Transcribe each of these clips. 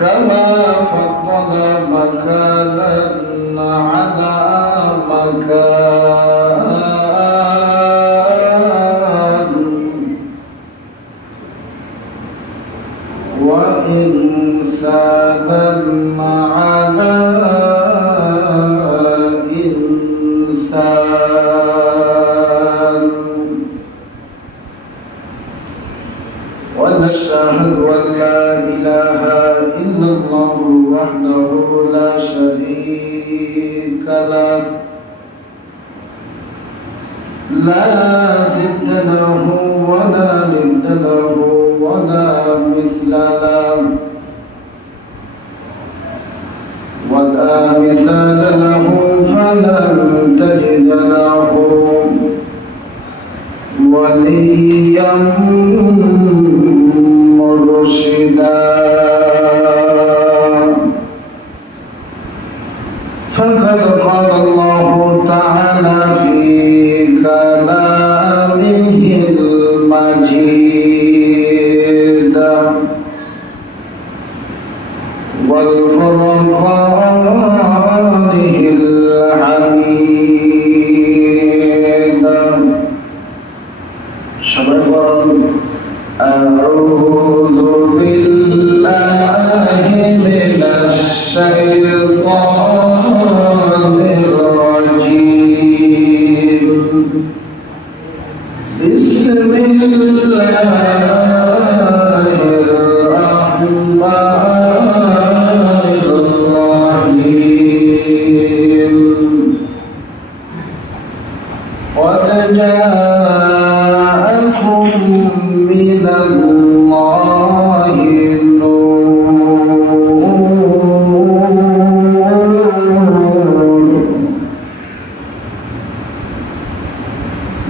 كما فضل مكانا على مكان وإنسانا على إنسان ونشهد أن لا إله إلا الله وحده لا شريك له لا ضد له ولا ند له ولا مثل له ولا مثال له فلم تجد له وليا مرشدا فقد قال الله تعالى في كلامه المجيد والفرقانه الحميد شباب أعوذ بالله من الشيطان الرجيم بسم الله الرحمن الرحيم قد جاءكم من الله نور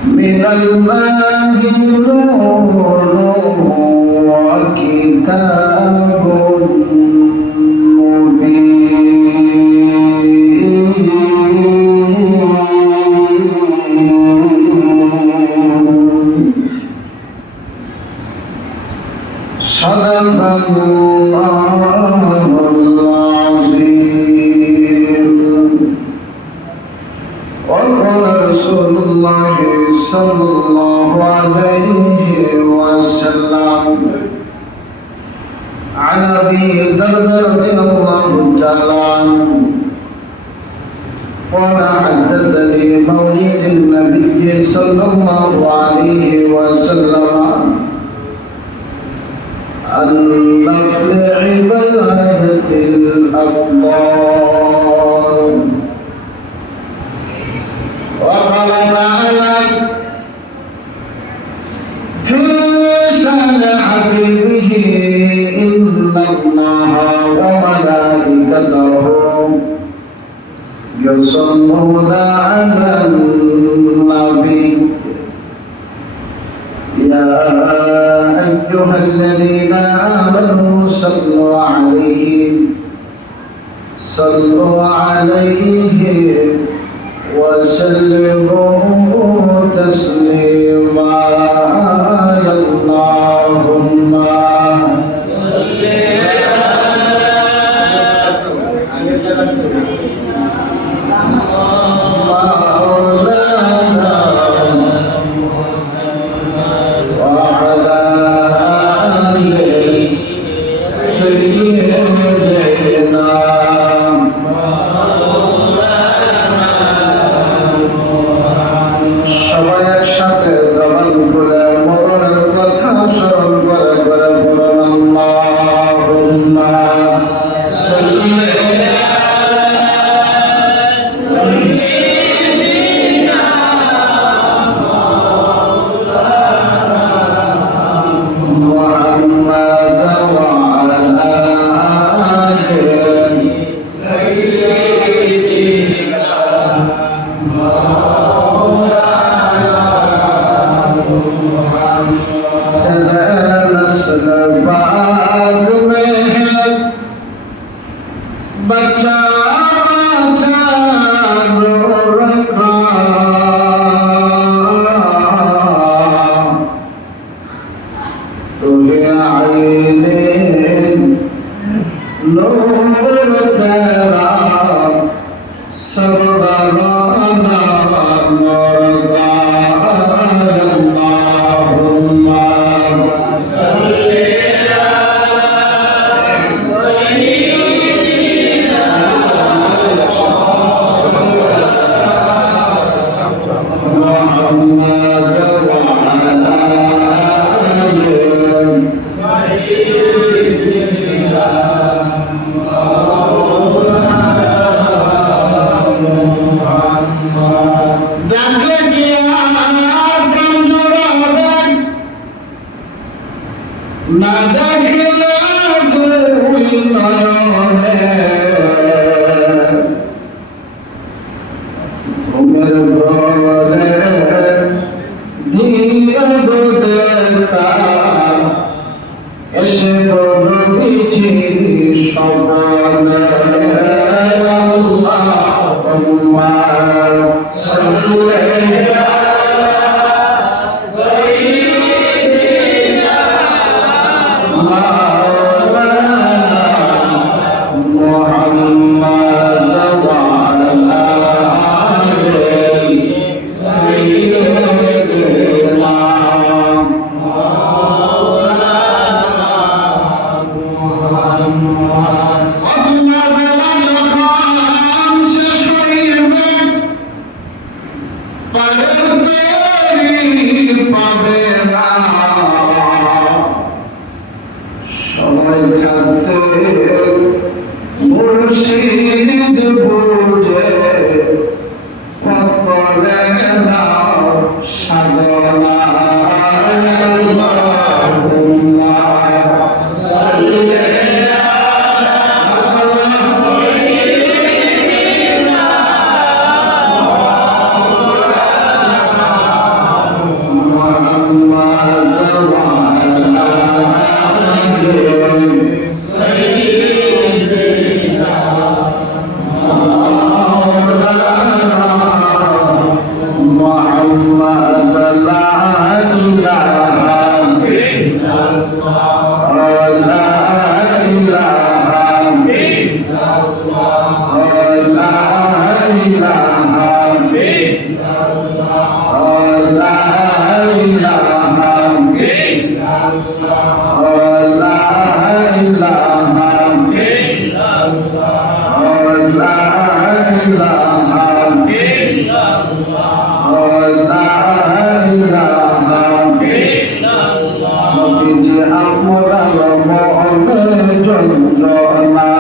من الله نور وكتاب صدق الله العظيم وقال رسول الله صلى الله عليه وسلم عن أبي الدرداء رضي الله تعالى عنه قال حدثني مولد النبي صلى الله عليه وسلم النفل عبادة الأفضال وقال تعالى في شأن حبيبه إن الله وملائكته يصلون على النبي يا أيها الذين آمنوا صلوا عليه وسلموا تسليما اللهم صل روح عين نور تیرا سبحانہ نور کا اللہم صلی না দেখলে দুই নয়নে ঘুমের ঘরে দিয়ে দেখা এসে বিধি সবনে আল্লাহুম্মা সাল্লি সময় থাকতে মুর্শিদ বুঝে করে না সাধনা আল্লাহুম্মা সাল্লি যন্ত্রণা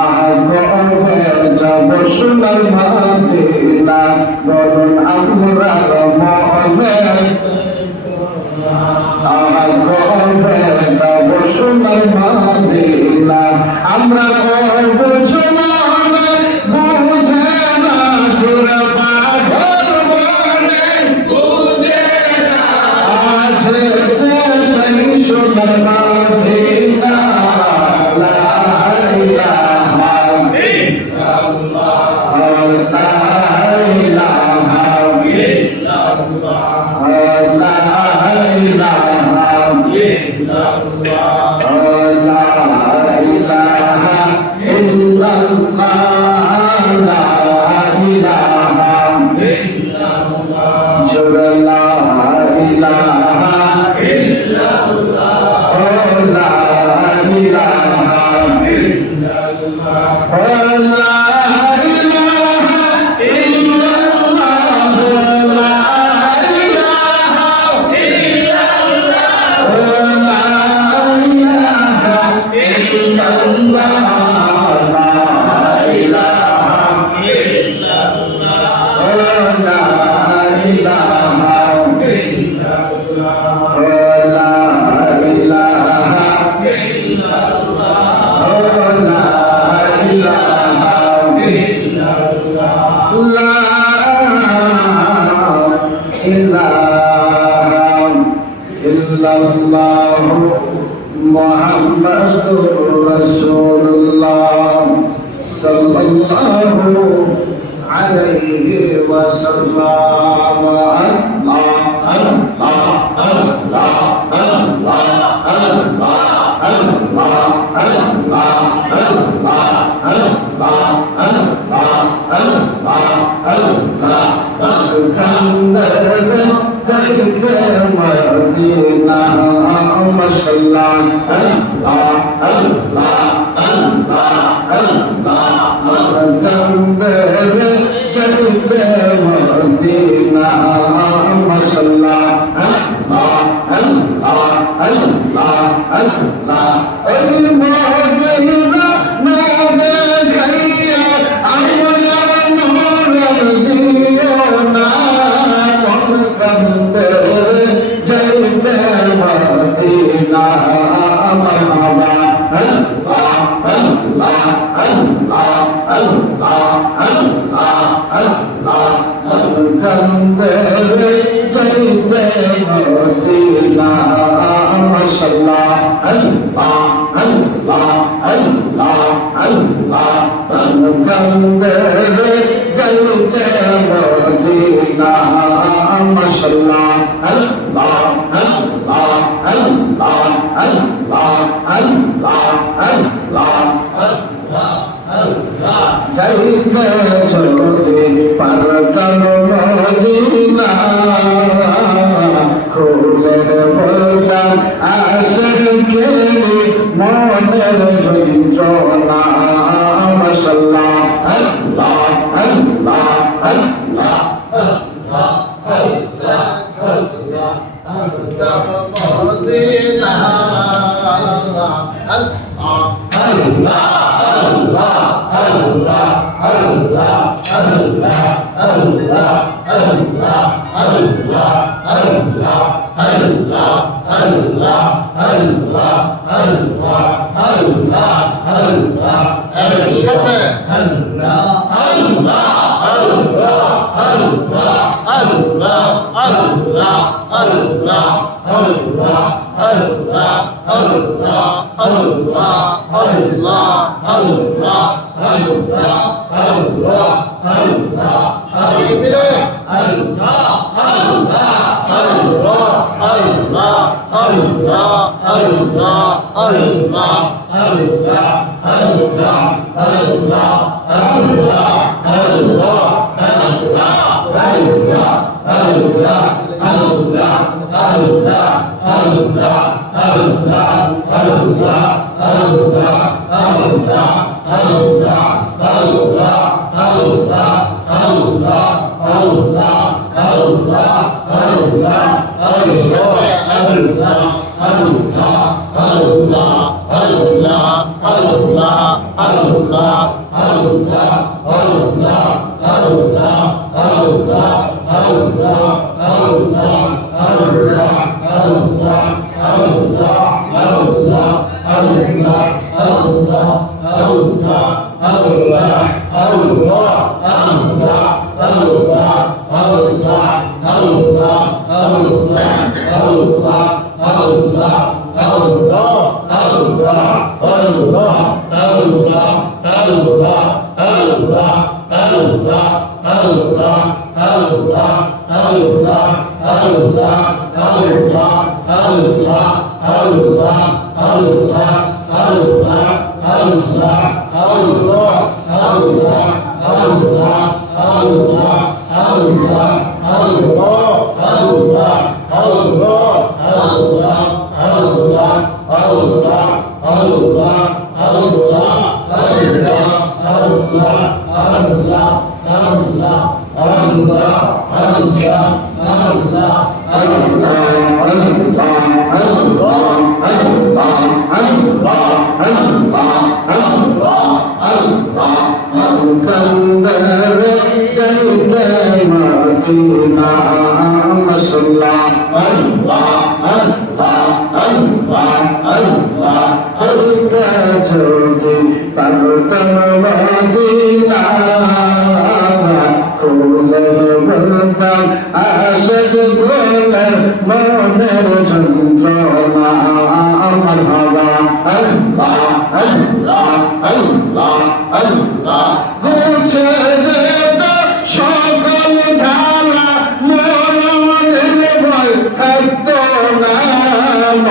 আগে যাব সোনার মদিনা বলুন আমরা মনে আগে যাব সোনার মদিনা আমরা বুঝে না তোরা পাগল বলে বুঝে না আজ চাই সোনার মদিনা মুহাম্মাদুর রাসূলুল্লাহ সাল্লাল্লাহু আলাইহি ওয়াসাল্লাম। আল্লাহ আল্লাহ আল্লাহ আল্লাহ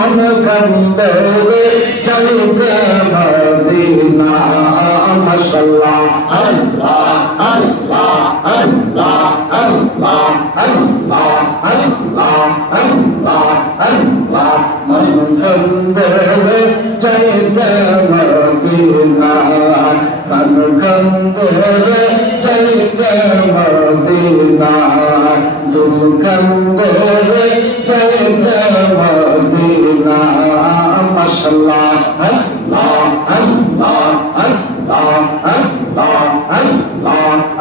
মন কান্দে যাইতে মদিনা মাশাআল্লাহ আল্লাহ আল্লাহ আল্লাহ আল্লাহ আল্লাহ আল্লাহ আল্লাহ আল্লাহ মন কান্দে যাইতে মদিনা মন কান্দে যাইতে মদিনা দুল কান্দে যাইতে মদিনা মাশাআল্লাহ আল্লাহ আল্লাহ আল্লাহ আল্লাহ আল্লাহ আল্লাহ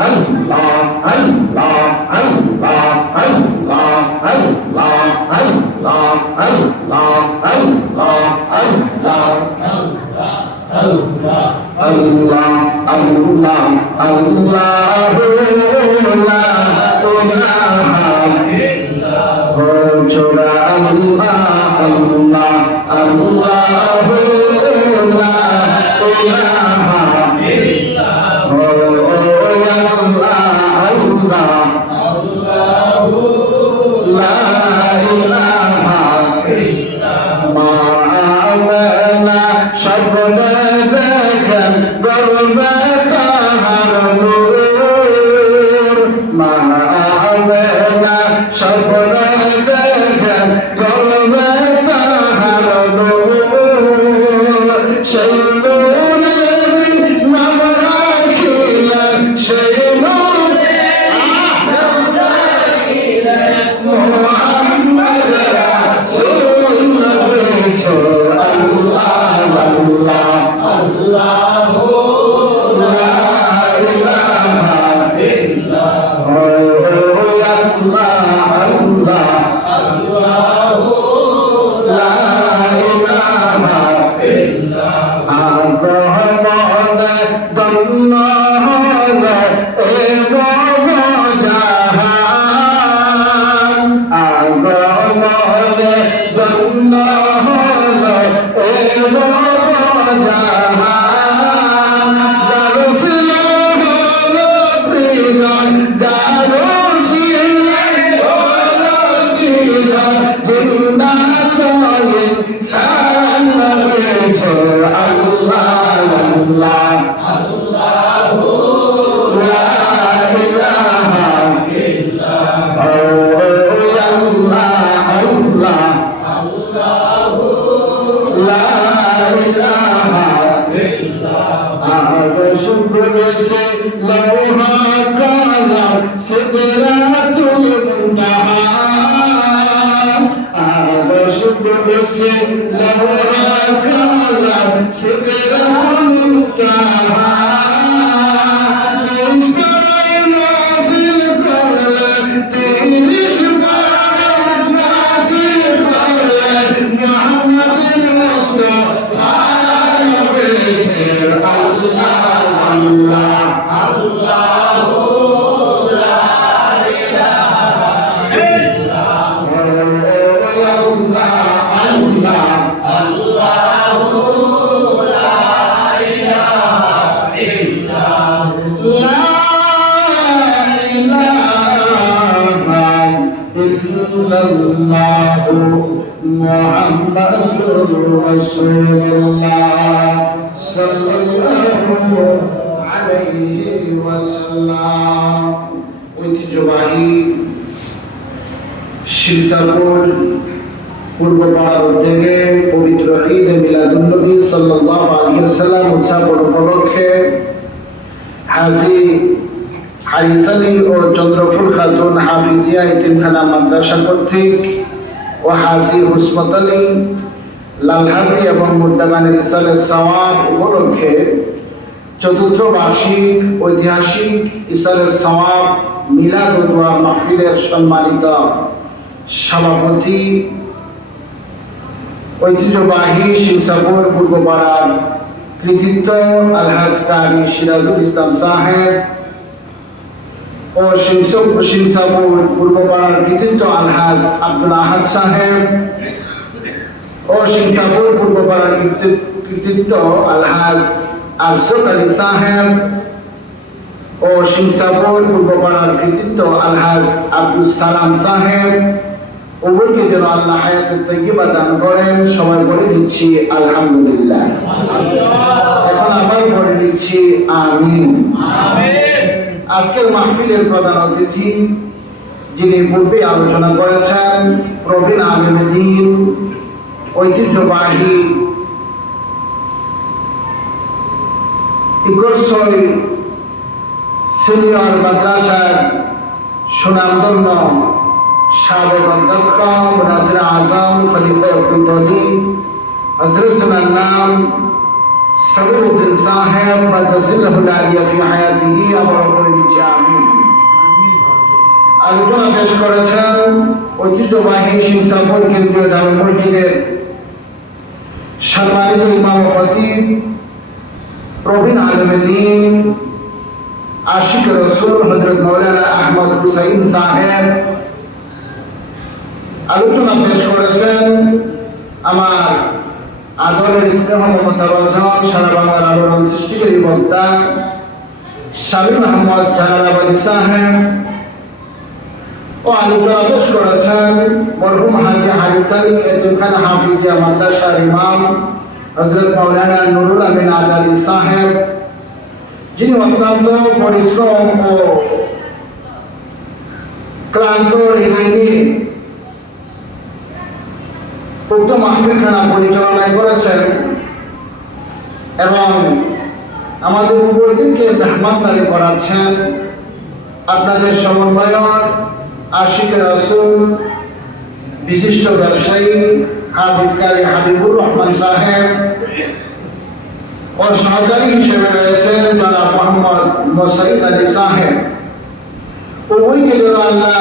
আল্লাহ আল্লাহ আল্লাহ আল্লাহ আল্লাহ আল্লাহ আল্লাহ আল্লাহ আল্লাহ আল্লাহ আল্লাহ আল্লাহু লা ইলাহা ইল্লাল্লাহ ছোড়া আল্লাহ আল্লাহ আল্লাহু লা ইলাহা ইল্লাল্লাহ আল্লাহ আল্লাহু লা ইলাহা ইল্লাল্লাহ মা আমানা স্বপ্নে দেখেন গর্বে তাহার নূর মা আমানা স্বপ্নে দেখেন গর্বে তাহার নূর সেই নূরের নাম রাখিলেন সেই মুহাম্মদ রাসূল নবী আল্লাহ আল্লাহ আল্লাহু লা ইলাহা ইল্লাল্লাহ আল্লাহ আল্লাহু লা ইলাহা ইল্লাল্লাহ আগমনে দন্ন হল এ জাহান আগমনে দন্ন হল এ জাহান জারুসিলে হল শ্রীরাম জারুসিলে হল শ্রীরাম জিন্দা কয়ে সান নবীজো আল্লাহ আল্লাহ আল্লাহু লা ইলাহা ইল্লাল্লাহ আল্লাহ আল্লাহ আল্লাহু লা ইলাহা ইল্লাল্লাহ আগে শুকর সে লওহা কালাম সিদরাতুল মুনতাহা আগে শুকর সে লওহা কালাম সিদরাতুল মুনতাহা নাযিল করলেন তিরিশ বার নাযিল করলেন মুহাম্মদ মুস্তাফা নবীজির আল্লাহ আল্লাহ আল্লাহু লা ইলাহা ইল্লাল্লাহ আল্লাহ আল্লাহু লা ইলাহা ইল্লাল্লাহ লা ইলাহা ইল্লাল্লাহ মুহাম্মাদুর রাসূলুল্লাহ সাল্লাল্লাহু আলাইহি ওয়াসাল্লাম ঐতিহ্যবাহী শিরসাপুর পূর্বপাড়ার উদ্যোগে পবিত্র ঈদ মিলাদুন নবী সাল্লাল্লাহু আলাইহি ওয়াসাল্লাম উদযাপন উপলক্ষে হাজী হারিসালী ও চন্দ্রফুল খাতুন হাফিজিয়া ইতিমখানা মাদ্রাসা কর্তৃক ও হাজী হুসমত আলী লালহাজি এবং মুর্দাবানের ইসালের সওয়াব উপলক্ষে চতুর্থ বার্ষিক ঐতিহাসিক ইসালের সওয়াব মিলাদ ও দোয়া মাহফিলের সম্মানিত সভাপতি ঐতিহ্যবাহী শিরসাপুর পূর্বপাড়ার কৃতিত্ব আলহাজ কারি সিরাজুল ইসলাম সাহেব ও শিরসাপুর পূর্বপাড়ার কৃতিত্ব আলহাজ আব্দুল আহাদ সাহেব ও শিরসাপুর পূর্বপাড়ার কৃতিত্ব আলহাজ আরশদ আলী সাহেব ও শিরসাপুর পূর্বপাড়ার কৃতিত্ব আলহাজ আব্দুল সালাম সাহেব উভয়কে যেন আল্লাহ হায়াতে তাইয়্যিবা দান করেন। সবাই বলে দিচ্ছি আলহামদুলিল্লাহ। এখন আবার বলে দিচ্ছি আমিন। আজকের মাহফিলের প্রধান অতিথি যিনি পূর্বে আলোচনা করেছেন, প্রবীণ আলেমে দ্বীন, ঐতিহ্যবাহী ইকরসই সিনিয়র মাদ্রাসার সুনামধন্য সাবেক অধ্যক্ষ মুনাজির আজম খলিফা ফরিদী হযরতুল আল্লাম সাবির উদ্দিন সাহেব মাদ্রাসাহুল আলিয়া ফি হায়াতিহি, আমরা বলে দিচ্ছি আমিন। আলোচনা পেশ করেছেন ঐতিহ্যবাহী সিংসাপুর কেন্দ্রীয় জামে মসজিদের সম্মানিত ইমাম ও খতিব, প্রবীণ আলেমে দ্বীন, আশিক রাসূল হযরত মাওলানা আহমদ হুসাইন সাহেব। আলোচনা পেশ করেছেন আমার আদরের স্নেহ মমতা ভাজন সারা বাংলার আলোড়ন সৃষ্টিকারী বক্তা শামীম আহমদ জালালাবাদী সাহেব। ও আলোচনা পেশ করেছেন মরহুম হাজী হারিস আলী এতিমখানা হাফিজিয়া মাদ্রাসার ইমাম হযরত মাওলানা নুরুল আমিন আজাদি সাহেব, যিনি অত্যন্ত পরিশ্রম ও ক্লান্ত হৃদয় নিয়ে উক্ত মাহফিলখানা পরিচালনায় করেছেন এবং আমাদের উভয়দিনকে মেহমানদারি করাচ্ছেন। আপনাদের সমন্বয়ক আশিকে রাসূল, বিশিষ্ট ব্যবসায়ী হাফিজ কারি হাবিবুর রহমান সাহেব ও সহকারী হিসেবে রয়েছেন জনাব মোহাম্মদ মোসাইদ আলী সাহেব। উভয়কে যেন আল্লাহ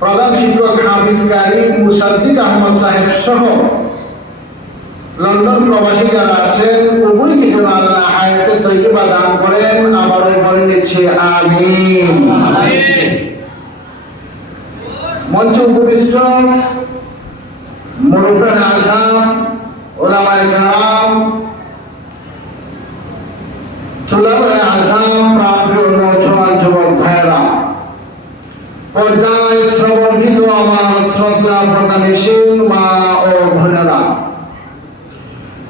প্রধান শিক্ষক হাফিজ কারি মুসাদ্দিক আহমদ সাহেব সহ লন্ডন প্রবাসী যারা আছেন উভয়কে যেন আল্লাহ হায়াতে তাইয়্যিবা দান করেন। আবারও বলে নিচ্ছি আমিন। মঞ্চে উপবিষ্ট মুরব্বিয়ান আযম, উলামায়ে কেরাম, তুলাবায়ে আযম, প্রাণপ্রিয় নওজোয়ান যুবক ভাইয়েরা, পর্দায় শ্রবণীত আমার শ্রদ্ধা প্রদানশীল মা ও বোনেরা,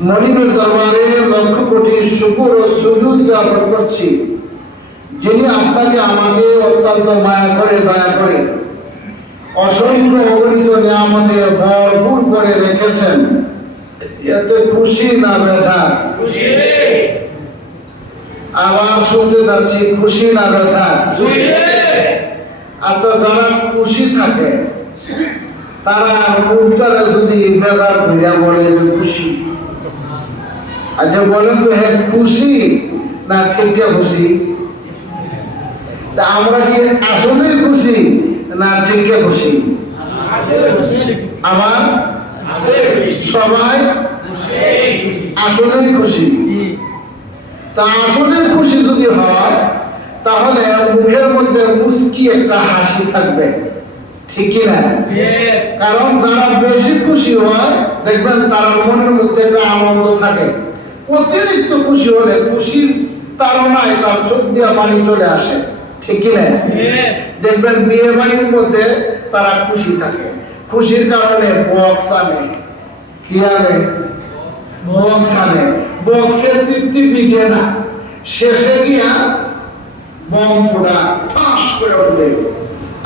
মনিবের দরবারে লক্ষ কোটি শুকর ও সুজুদ জ্ঞাপন করছি, যিনি আপনাকে আমাকে অত্যন্ত মায়া করে দয়া করে অসংখ্য অগণিত নিয়ামতে ভরপুর করে রেখেছেন। এতে খুশি না বেজার? আবার শুনতে যাচ্ছি, খুশি না বেজার? আচ্ছা, যারা খুশি থাকে তারা মুখটারে যদি বেজার ভেজা বলে যে খুশি, আচ্ছা বলেন তো হ্যাঁ খুশি না ঠিকই খুশি? তা আমরা কি আসলে খুশি না ঠিকই খুশি? আবার সবাই আসলে খুশি। তা আসলে খুশি যদি হয় তাহলে মুখের মধ্যে মুস্কি একটা হাসি থাকবে, ঠিক না? কারণ যারা বেশি খুশি হয় দেখবেন তার মনের মধ্যে একটা আনন্দ থাকে। অতিরিক্ত খুশি হলে খুশির তাড়নায় তার চোখ দিয়ে পানি চলে আসে, ঠিক না? দেখবেন বিয়ে বাড়ির মধ্যে তারা খুশি থাকে, খুশির কারণে বক্স আনে, কি আনে? বক্স আনে। বক্সের তৃপ্তি বিঘে না, শেষে গিয়া বম ফোটা ঠাস করে উঠবে,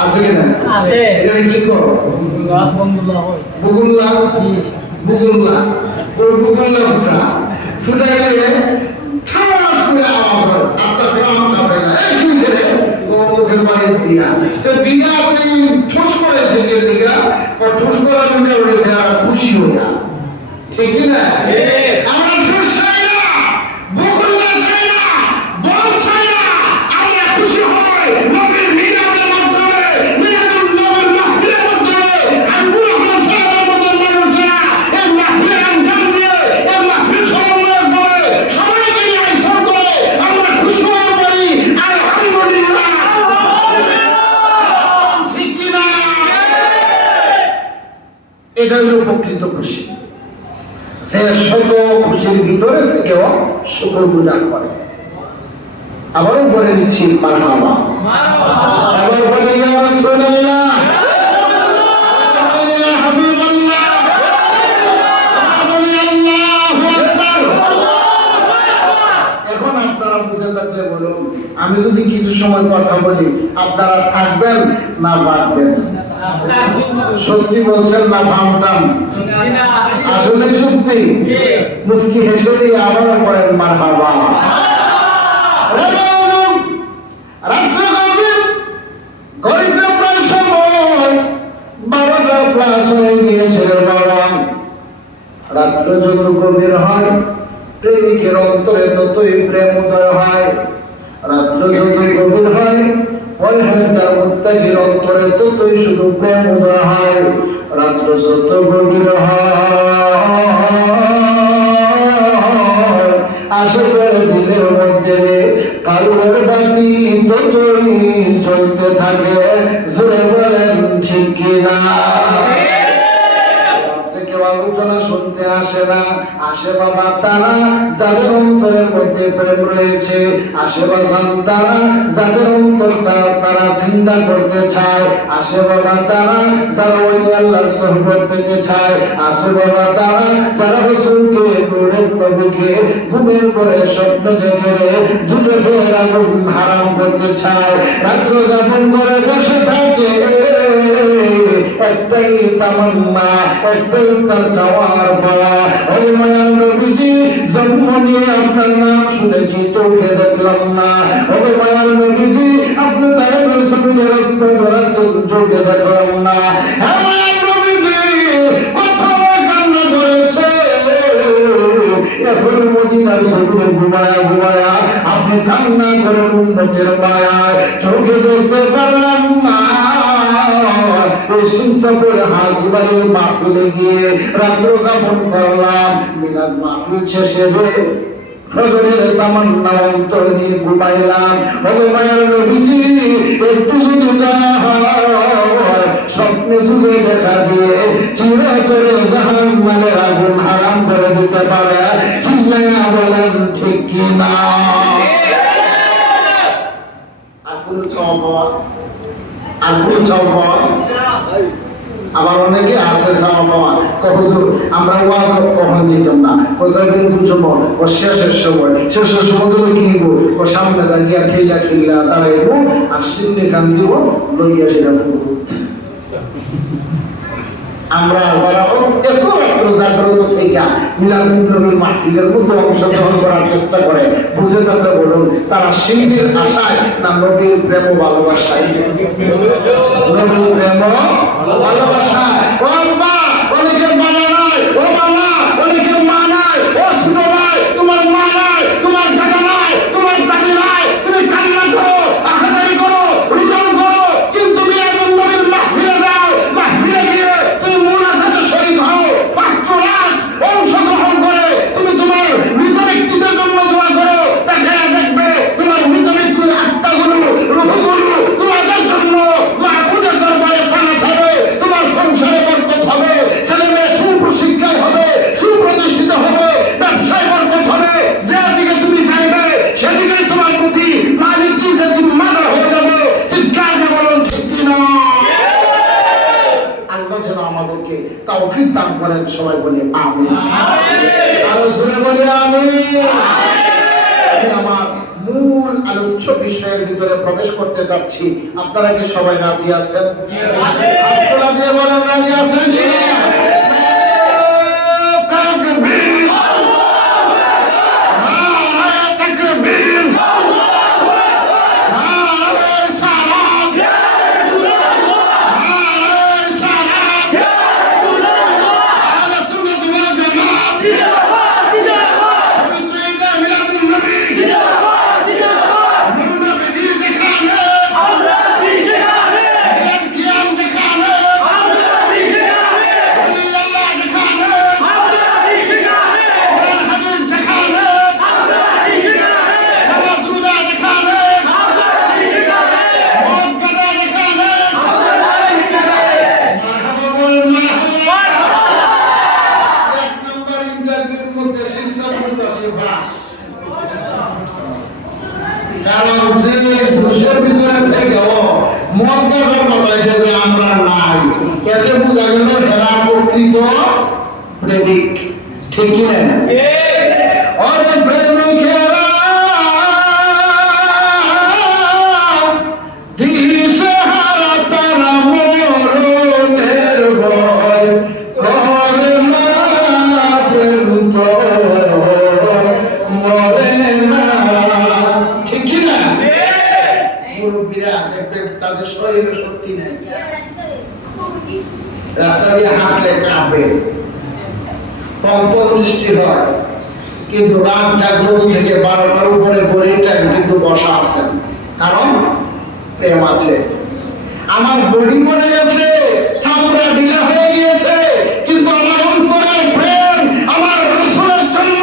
আছে কিনা? এটা কি করো? বুগুল্লা বুগুল্লা ফুটা ফুটাইলে ঠাস করে আওয়াজ হয়, আস্তে করে আমার হবে না, এই কি রে মুখের বাড়ি দিয়া বিয়া আপনি ঠুস করেছে কে দিকা ও ঠুস করার কারণে যারা খুশি হইয়া, ঠিক না? আমরা ঠুস চাই না, বুগুল্লা চাই না, বম চাই না, আমরা খুশি হই নবীর মিলাদের মাধ্যমে, মিলাদুন নবীর মাহফিলের মাধ্যমে। আবুল রহমান সাহেবের মতো মানুষরা এই মাহফিলের আঞ্জাম দিয়ে এই মাহফিল সমন্বয় করে সবাইকে নিয়ে আইসা করে আমরা খুশি হয়ে পড়ি আলহামদুলিল্লাহ, ঠিক কিনা? এটা হলো প্রকৃত খুশি, সে শত খুশির ভিতরে থেকেও শুকর গুজার করে। আবারও বলে দিচ্ছি মারহাবা। আবার বলি ইয়া রাসূলুল্লাহ, আমি যদি কিছু সময় কথা বলি আপনারা থাকবেন না ভাববেন? সত্যি বলছেন না ভাবতাম? আসলে সত্যি। মুস্কি হেসে দিয়ে আবারও করেন মারহাবা। রাত্র গরিব প্রায় সময় 12টা প্লাস হয়ে গিয়েছিল বাবা। রাত্র যত গভীর হয় প্রেমিকের অন্তরে ততই প্রেম উদয় হয়। রাত্র যত গভীর হয় পরহেজগার মুত্তাকির অন্তরে ততই শুধু প্রেম উদয় হয়। রাত্র যত গভীর হয় আশিকের দিলের মধ্যে কালবের বাতি ততই জ্বলতে থাকে। জোরে বলেন ঠিক কিনা? আলোচনা শুনতে আসে না, আসে বাবা তারা যাদের অন্তরের মধ্যে প্রেম রয়েছে, আসে বাজান তারা যাদের অন্তরটা তারা চিন্তা করতে চায়, আসে বাবা তারা যারা ওই আল্লাহর সোহবত পেতে চায়, আসে বাবা তারা যারা রাসূলকে নূরের নবীকে ঘুমের করে স্বপ্ন দেখে দুজকের আগুন হারাম করতে চায়, রাত্র যাপন করে বসে থাকে একটাই তামান্না, একটাই তার চাওয়ার পাওয়া। ওই মায়ার নবীজি জন্ম নিয়ে আপনার নাম শুনেছি চোখে দেখলাম না। ওই মায়ার নবীজি আপনি তাইফের জমিনে রক্ত ঝরাচ্ছেন চোখে দেখলাম না। হ্যাঁ মায়ার নবীজি কথা কান্না করেছে। এখন মদিনার জমিনে ঘুমায়া ঘুমায়া আপনি কান্না করেন উম্মতের মায়ায়, চোখে দেখতে পারলাম না। হাজিবাড়ির মাহফিলে গিয়ে রাত্র যাপন করলাম। মিলাদ মাহফিল শেষে ফজরের তামান্না অন্তর নিয়ে ঘুমাইলাম। ওগো মায়ের নবীজি একটু যদি স্বপ্নে যুগে দেখা দিয়ে চিরতরে জাহান্নামের আগুন হারাম করে দিতে পারে। চিল্লাইয়া বলেন ঠিক কিনা? আগুন চাওয়া আগুন চাওয়া আবার অনেকে আছে চাওয়া পাওয়া হুজুর আমরা ওয়াজ কখন দিতাম না, ও যাবেন দুজন ও শেষের সময় গেলে কি ও সামনে দাঁড়িয়ে ঠেলা ঠেলা দাঁড়াইব আর সিন্নি কান দিব লইয়া সেটা আমরা যারা এত রাত্র জাগ্রত থেকে মিলাদুন নবীর মাহফিলের মধ্যে অংশগ্রহণ করার চেষ্টা করে বুঝে থাকলে বলুন তারা সিন্নির আশায় না নবীর প্রেম ও ভালোবাসায়? নবীর প্রেম ও ভালোবাসায়। ও আব্বা অনেকের বাবা নাই, ও বাবা অনেকের মা নাই, ও শুনো ভাই তোমার মা নাই, তোমার দাদা নাই, তোমার দাদি নাই, তুমি কান্না করো, আহাজারি করো, রুদন করো, কিন্তু মিলাদুন নবীর মাহফিলে যাও, মাহফিলে গিয়ে তুমি মুনাজাতে শরীক হও, 5 রাত অংশগ্রহণ করে তুমি তোমার মৃত ব্যক্তিদের জন্য দোয়া করো। তাকে দেখবে তোমার মৃত ব্যক্তির আত্মাগুলো রূহগুলো তোমাদের জন্য মাহবুবের দরবারে পানা খাবে, তোমার সংসারে বরকত হবে, ছেলে মেয়ে সুপ্রশিক্ষায় হবে, সুপ্রতিষ্ঠিত হবে, ব্যবসায় বরকত হবে। যেদিকে তুমি চাইবে সেদিকেই তোমার প্রতি মালিক নিজে জিম্মাদার হয়ে যাবে। ঠিক কাজে বলুন ঠিক কিনা? আল্লাহ যেন আমাদেরকে তৌফিক দান করেন। সবাই বলি আমিন। আরো জোরে বলি আমিন। আমি আমার মূল আলোচ্য বিষয়ের ভিতরে প্রবেশ করতে যাচ্ছি। আপনারা কি সবাই রাজি আছেন? আপনারা দিয়ে বলেন রাজি আছেন? ঠিক না? দিশেহারা তারা মরণের ভয় করে না, মরে না। ঠিক কি না? মুরব্বীরা দেখবেন তাদের শরীরে শক্তি নাই, রাস্তা দিয়ে হাঁটলে কাঁপে, কম্পন সৃষ্টি হয়, কিন্তু রাত জাগ্রত থেকে 12টার উপরে গড়ির টাইম কিন্তু বসা আছেন, কারণ প্রেম আছে। আমার বডি মরে গেছে, চামড়া ঢিলা হয়ে গিয়েছে, কিন্তু আমার অন্তরের প্রেম আমার রাসূলের জন্য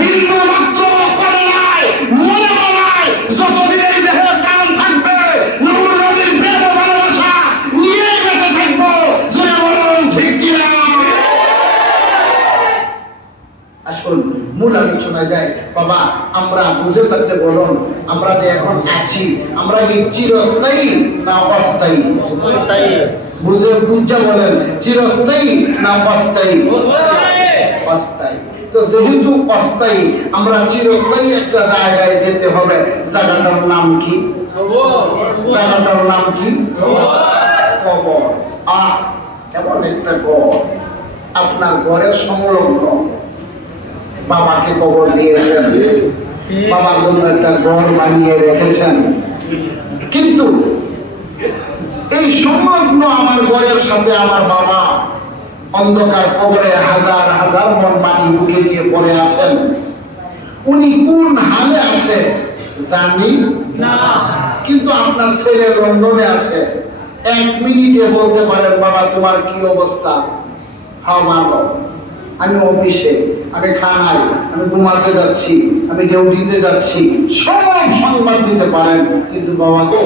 বিন্দু মাত্র করে নাই, মরে নাই। যতদিন এই দেহে প্রাণ থাকবে নূর নবীর প্রেম ও ভালোবাসা নিয়ে বেঁচে থাকবো। জোরে বলুন ঠিক কি না? আসুন মূল আলোচনায় যাই। বাবা, আমরা বুঝে থাকতে বলুন, আমরা যে এখন আছি, আমরা কি চিরস্থায়ী না অস্থায়ী? বুঝে বুঝা বলেন, চিরস্থায়ী না অস্থায়ী? অস্থায়ী। তো যেহেতু অস্থায়ী, আমরা চিরস্থায়ী একটা জায়গায় যেতে হবে। জায়গাটার নাম কি? জায়গাটার নাম কি? কবর। এমন একটা ঘর, আপনার ঘরের সংলগ্ন বাবাকে কবর দিয়েছেন, বাবার জন্য একটা ঘর বানিয়ে রেখেছেন, কিন্তু এই সংলগ্ন আমার ঘরের সাথে আমার বাবা অন্ধকার কবরে হাজার হাজার মন মাটি ঢুকে দিয়ে পড়ে আছেন। উনি কোন হালে আছে জানি না, কিন্তু আপনার ছেলে লন্ডনে আছে। 1 মিনিটে বলতে পারেন, বাবা তোমার কি অবস্থা? হ্যাঁ ভালো, আমি অফিসে, আমি খানাই, আমি ঘুমাতে যাচ্ছি, আমি ডিউটিতে যাচ্ছি, সব সংবাদ দিতে পারেন, কিন্তু বাবা তো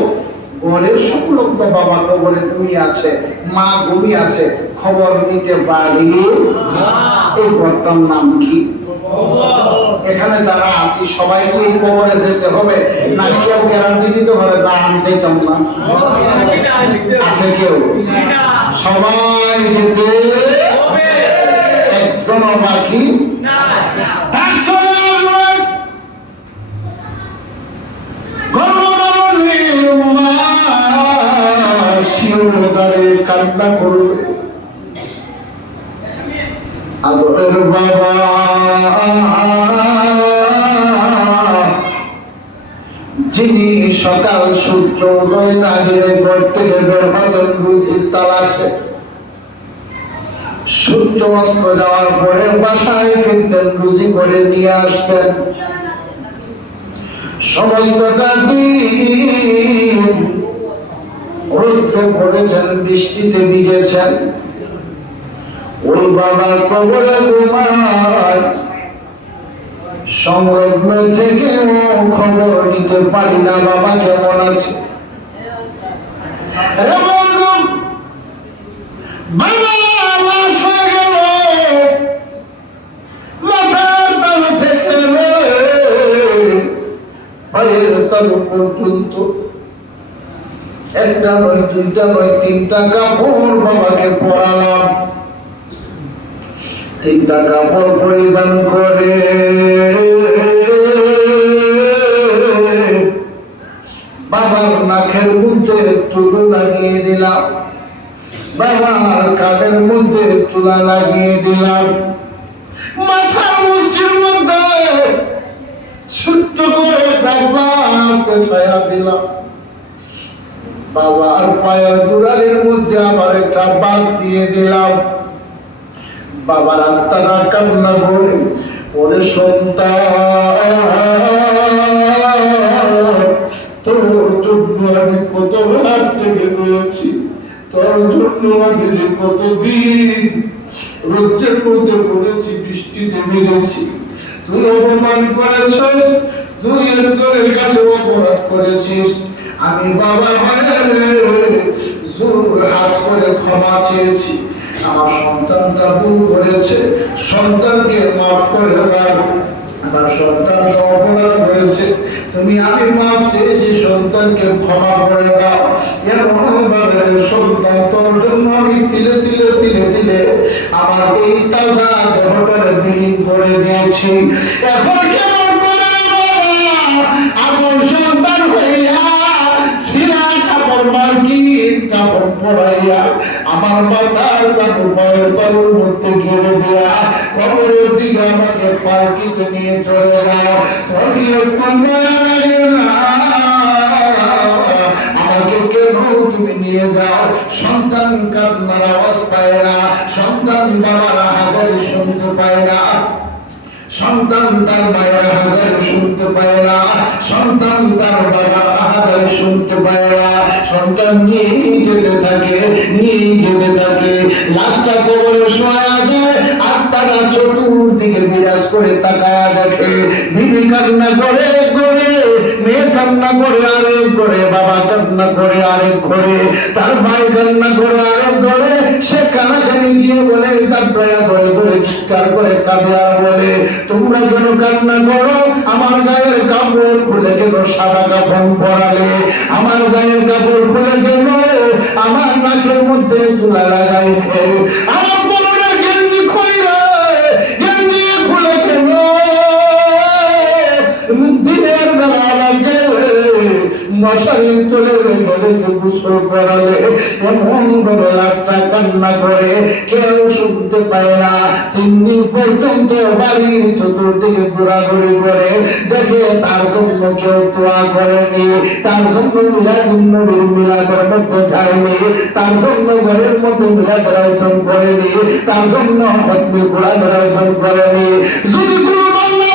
ঘরের সংলগ্ন বাবা কবরে ঘুমিয়ে আছে, মা ঘুমিয়ে আছে, খবর নিতে পারি। এই ঘরটার নাম কি? এখানে যারা আছি সবাইকে এই কবরে যেতে হবে না? কেউ গ্যারান্টি দিতে পারে না আমি যাইতাম না? আছে কেউ? সবাই যেতে একজনও বাকি কান্না করবে। আদরের বাবা যিনি সকাল সূর্য উদয়ের আগে ঘর থেকে বের হতেন রুজির তালাশে, সূর্য অস্ত যাওয়ার পরে বাসায় ফিরতেন, রুজি করে নিয়ে আসতেন। সমস্তটা দিন রোদে পড়েছেন, বৃষ্টিতে ভিজেছেন, ওই বাবার কবরে ঘুমায়। সংলগ্ন থেকে খবর নিতে পারি না বাবা কেমন আছে। মাথার তালু থেকে পায়ের তালু পর্যন্ত একটা নয়, দুইটা নয়, 3টা কাপড় বাবাকে পরালাম। 3টা কাপড় পরিধান করে বাবার নাকের মধ্যে তুলো লাগিয়ে দিলাম, বাবার কানের মধ্যে তুলা লাগিয়ে দিলাম, মাথার মুষ্টির মধ্যে ছোট্ট করে বাবাকে ছায়া দিলাম, বাবার পায়ের দুরালের মধ্যে আবার একটা বাদ দিয়ে দিলাম। বাবার আত্মারা কান্না করে ওরে সন্তান, তোর জন্য আমি কত রাত থেকে রয়েছি, তোর জন্য আমি কতদিন রোদের মধ্যে পড়েছি, বৃষ্টিতে ভিজেছি, তুই অপমান করেছিস, তুই একজনের কাছে অপরাধ করেছিস। আমি বাবা জোর হাত করে ক্ষমা চেয়েছি, আমার সন্তানটা ভুল করেছে, সন্তানকে মাফ করে দাও। আমার সন্তান অপরাধ করেছে, তুমি আমি মাফ চেয়েছি, সন্তানকে ক্ষমা করে দাও। এমন ভাবে সন্তান তোর জন্য আমি তিলে তিলে তিলে তিলে আমার এই তাজা দেহটার বিলীন করে দিয়েছি। এখন কেমন করে আপন সন্তান হইয়া সিরা কাপড় পড়াইয়া আমার মাথার কাপড় পায়ের পায়ের মধ্যে ঘিরে দেয়া কবরের দিকে আমাকে পার্কিতে নিয়ে চলে যাও। তুমি একটু লাগে না, আমাকে কেন তুমি নিয়ে যাও? সন্তান কান্নার আওয়াজ পায় না, সন্তান বাবার হাজারি শুনতে পায় না, সন্তান তার মায়ের হাজারে শুনতে পায় না, সন্তান তার বাবার হাজারে শুনতে পায় না, সন্তান নিয়ে যেতে থাকে, নিয়ে যেতে থাকে। লাশটা কবরে শোয়া যায়, আত্মারা চতুর্দিকে বিরাজ করে তাকায়া দেখে, বিবি কান্না করে করে, মেয়ে কান্না করে আরেক করে, বাবা কান্না করে আরেক করে, তার ভাই কান্না করে আরেক করে। সে কানাকানি গিয়ে বলে, তার দয়া ধরে ধরে চিৎকার করে কাঁদে আর বলে, তোমরা কেন কান্না করো? আমার গায়ের কাপড় খুলে কেন সাদা কাপড় পরালে? আমার গায়ের কাপড় খুলে কেন আমার নাকের মধ্যে তুলা লাগাই খেয়ে? আমার পরনের গেঞ্জি খুলে, গেঞ্জি খুলে কেন দিনের বেলা লাগে মশারির তলে রেখে গোসল করালে? এমন করে লাশটা কান্না করে, কেউ শুনতে পায় না। 3 দিন পর্যন্ত বাড়ির চতুর্দিকে ঘোরাঘুরি করে দেখে, তার জন্য কেউ দোয়া করেনি, তার জন্য মিলাদুন নবীর মিলাদের মধ্যে যায়নি, তার জন্য ঘরের মধ্যে মিলাদের আয়োজন করেনি, তার জন্য খতমে কোরআনের আয়োজন করেনি। যদি কোনো বান্দা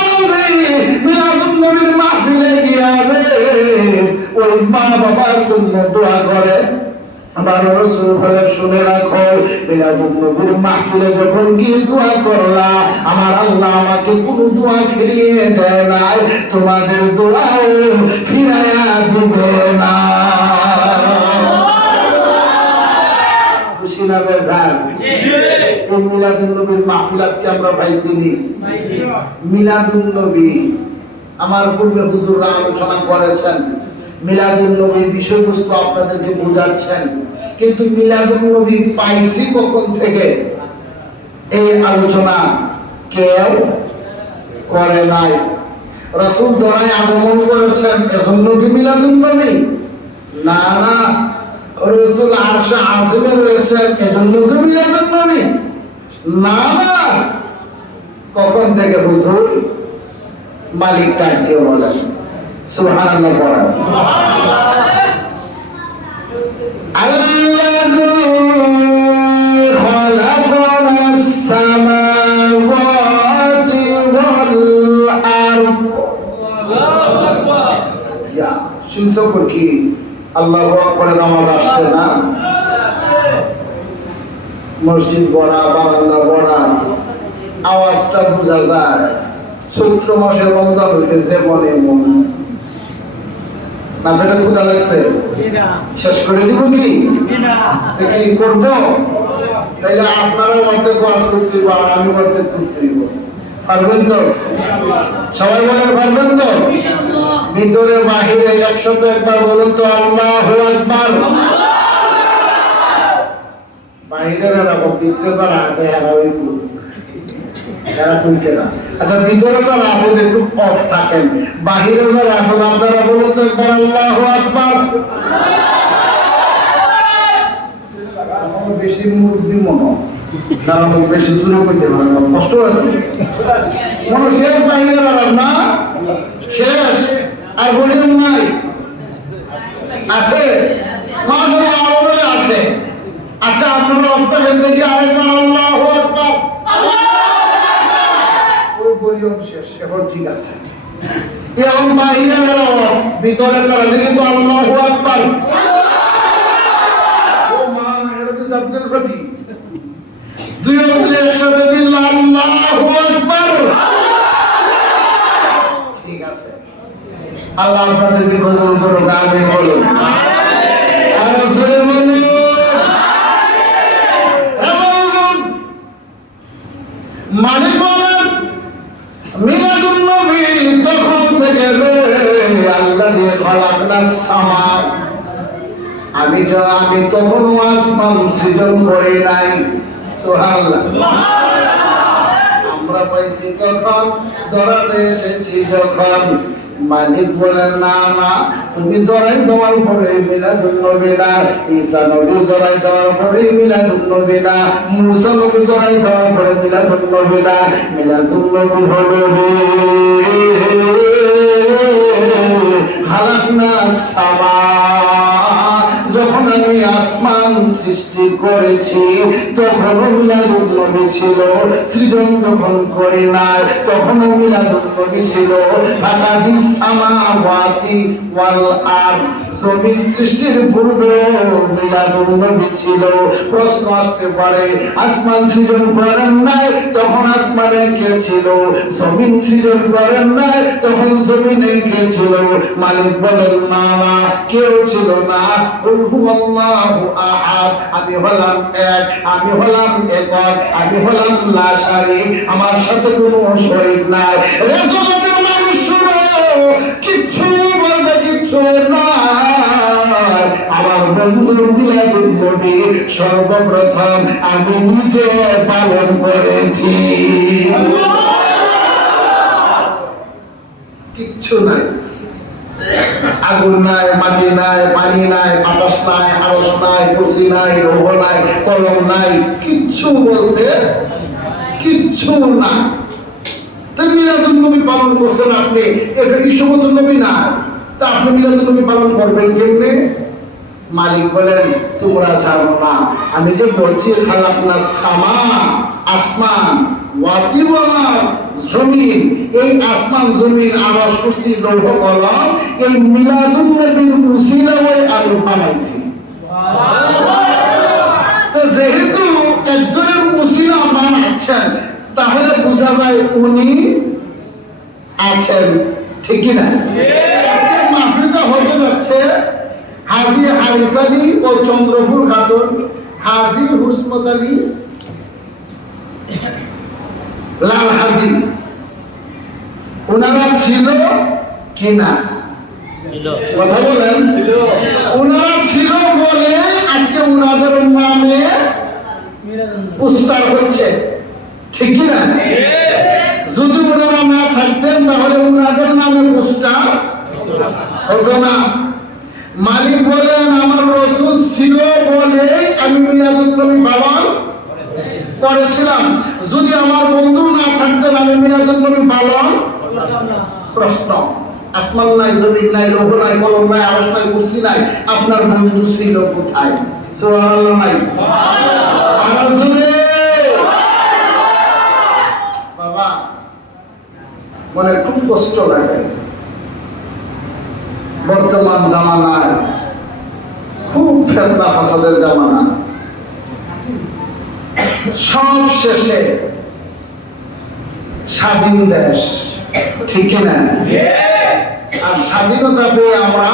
মিলাদুন নবীর মাহফিলে গিয়া ওই মা বাবার জন্য দোয়া করে, আমার রাসূল বলে, শুনে রাখো, মিলাদুন নবীর মাহফিলে যখন গিয়ে দোয়া করলা, আমার আল্লাহ আমাকে কোনো দোয়া ফিরিয়ে দেয় নাই, তোমাদের দোয়াও ফিরাইয়া দিবে না। খুশি না বেজার? এই মিলাদুন নবীর মাহফিল আজকে আমরা পাইছিনি। মিলাদুন নবী আমার পূর্বে হুজুররা আলোচনা করেছেন, মিলাদুন নবীর বিষয়বস্তু আপনাদেরকে বোঝাচ্ছেন, কিন্তু মিলাদুন নবী পাইছি কখন থেকে এই আলোচনা কেউ করে নাই। রাসূল ধরায় আগমন করেছেন, এজন্য কি মিলাদুন নবী? না না, রাসূল আরশে আজিমে রয়েছেন, এজন্য কি মিলাদুন নবী? না না। কখন থেকে হুজুর? মালিক ডাকে বলেন, সুবহানাল্লাহ পড়েন। আল্লাযী খালাকাস সামাওয়াতি ওয়াল আরদ। আল্লাহু আকবার। ইয়া শুনছো কি? আল্লাহু আকবার নামাজ আসছে না? মসজিদ বড়া, বারান্দা বড়া, আওয়াজটা বোঝা যায়। চৈত্র মাসে রমজান হইতেছে, মনে মন না পেটে ক্ষুধা লাগছে, শেষ করে দিব কি করবো? তাইলে আপনারা অর্ধেক ওয়াজ করতে হইব আর আমি অর্ধেক করতে হইব। পারবেন তো? সবাই বলেন পারবেন তো? ভিতরে বাহিরে একসাথে একবার বলুন তো, আল্লাহু আকবার। বাহিরের ভিতরে যারা আছে এরা ওই আচ্ছা, ভিতরে যারা আছেন একটু অফ থাকেন, বাহিরে যারা আছেন আপনারা বলুন তো একবার আল্লাহু আকবার। বেশি মুরব্বী মনে, কারণ বেশি দূরে কইতে পারে না, কষ্ট হয় মনে। শেষ বাহিরে না, শেষ আর বলিউম নাই, আছে আছে। আচ্ছা, আপনারা অফ থাকেন, দেখি আরেকবার আল্লাহু আকবার। শেষ, এখন ঠিক আছে। এখন বাহিরের ভিতরের তারা দেখি তো আল্লাহু আকবার। ও মা, এটা তো জাবদের ক্ষতি। দুই অঙ্গলে একসাথে দিল আল্লাহু আকবার। ঠিক আছে, আল্লাহ আপনাদেরকে কবুল করুন, আমিন বলুন। আর রাসূল বলুন, মালিক বলেন, মিলাদুন নবী তখন থেকে আল্লাযী খালাকাস সামা, আমি কখনো আসমান সৃজন করি নাই। সুবহানাল্লাহ। আমরা পাইছি তখন, ধরাতে এসেছি যখন, মালিক বলেন না না, তুমি দরাই যাওয়ার পরে মিলাদুন নবী না, ঈসা নবী দরাই যাওয়ার পরে মিলাদুন নবী না, মুসা নবী দরাই যাওয়ার পরে মিলাদুন নবী না, মিলাদুন নবী হলো খালাকনা সামা, যখন আমি আসমান সৃষ্টি করেছি তখনও মিলাদুন নবী ছিল, সৃজন যখন করি নাই তখনও মিলাদুন নবী ছিল। ফাকাদিস সামাওয়াতি ওয়াল আরদ, জমিন সৃষ্টির পূর্বে মিলাদুন নবী ছিল। প্রশ্ন আসতে পারে আসমান সৃজন করেন নাই তখন আসমানে কে ছিল, জমিন সৃজন করেন নাই তখন জমিনে কে ছিল? মালিক বলেন না না, কেউ ছিল না। আল্লাহু আহাদ, আমি হলাম এক, আমি হলাম একক, আমি হলাম লা শারীক, আমার সাথে কোনো শরীক নাই। রেসুলের মানুষ শুনো, কিচ্ছু বলতে কিচ্ছু নাই। আমার বন্ধুর মিলাদুন নবী সর্বপ্রথম আমি নিজে পালন করেছি। কিচ্ছু নাই, আগুন নাই, মাটি নাই, পানি নাই, বাতাস নাই, আরশ নাই, কুরসি নাই, রূহ নাই, কলম নাই, কিচ্ছু বলতে কিচ্ছু না। তো মিলাদুন নবী পালন করছেন আপনি, এটা ঈশামতুন নবী না, তা আপনি মিলাদুন নবী পালন করবেন কেমনে? মালিক বলেন তোমরা জানো না, আমি যে বলছি খালাকনা সামা, আসমান, ওয়াতি ওয়ালা জমিন, এই আসমান জমিন আরশ কুরসি লৌহ কলম এই মিলাদুন নবীর উসিলায় আমি বানাইছি। তো যেহেতু একজনের উসিলা বানাচ্ছেন তাহলে বোঝা যায় উনি আছেন, ঠিক না? মাহফিলটা হতে যাচ্ছে হাজী হারিস আলী ও চন্দ্রফুল খাতুন, হাজী হুসমত আলী লাল হাজী, ওনারা ছিল কি না? কথা বলেন। ওনারা ছিল বলে আজকে ওনাদের নামে পুরস্কার হচ্ছে, ঠিক কি না? যদি ওনারা না থাকতেন তাহলে ওনাদের নামে পুরস্কার হতো না। মালিক বলেন আমার রাসূল ছিল বলে আমি মিলাদুন নবী পালন করেছিলাম, যদি আমার বন্ধু না থাকতেন আমি মিলাদুন নবী পালন। প্রশ্ন, আসমান নাই, জমিন নাই, লৌহ নাই, কলম নাই, আরশ নাই, কুরসি নাই, আপনার বন্ধু ছিল কোথায়? সুবহানাল্লাহ নাই? বাবা মনে খুব কষ্ট লাগে, বর্তমান জামানায় খুব ফেতনা ফাসাদের জামানা, সব শেষে স্বাধীন দেশ, ঠিক না? আর স্বাধীনতা পেয়ে আমরা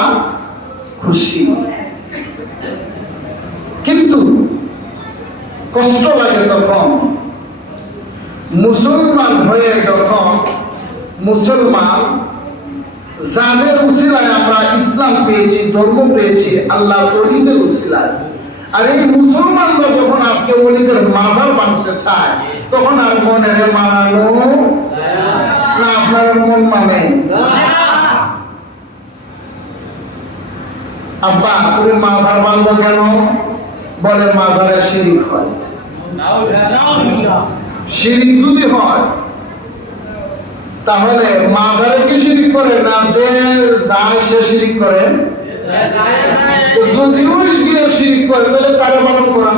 খুশি, কিন্তু কষ্ট লাগে তখন মুসলমান হয়ে, যখন মুসলমান যাদের উসিলায় আমরা ইসলাম পেয়েছি, ধর্ম পেয়েছি, আল্লাহ ওলিদের উসিলায়, আর এই মুসলমানরা যখন আজকে ওলিদের মাজার বানাতে চায় তখন আর মনের মানানো না, আপনার মন মানে আব্বা তুমি মাজার বানবো কেন? বলে মাজারে শিরিক হয়। শিরিক যদি হয় তাহলে মাজারে কি শিরিক করে না, যে যায় সে শিরিক করে? যদিও গিয়ে শিরিক করে তাহলে তারা পালন করা,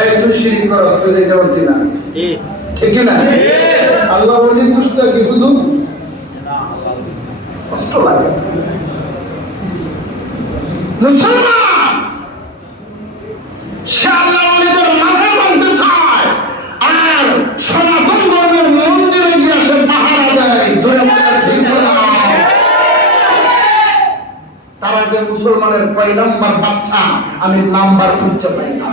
এই তুই শিরিক করস, তুই যেতে পারতি না, ঠিক না? আল্লাহ বলি বুঝতে কি বুঝুন, কষ্ট লাগে। মুসলমান সে আল্লাহ ওলিদের মাজার বানতে চায় আর সনাতন ধর্মের মন্দিরে গিয়ে সে পাহারা দেয়, ঠিক না? তারা যে মুসলমানের কয় নাম্বার বাচ্চা আমি নাম্বার খুঁজতে পাই না।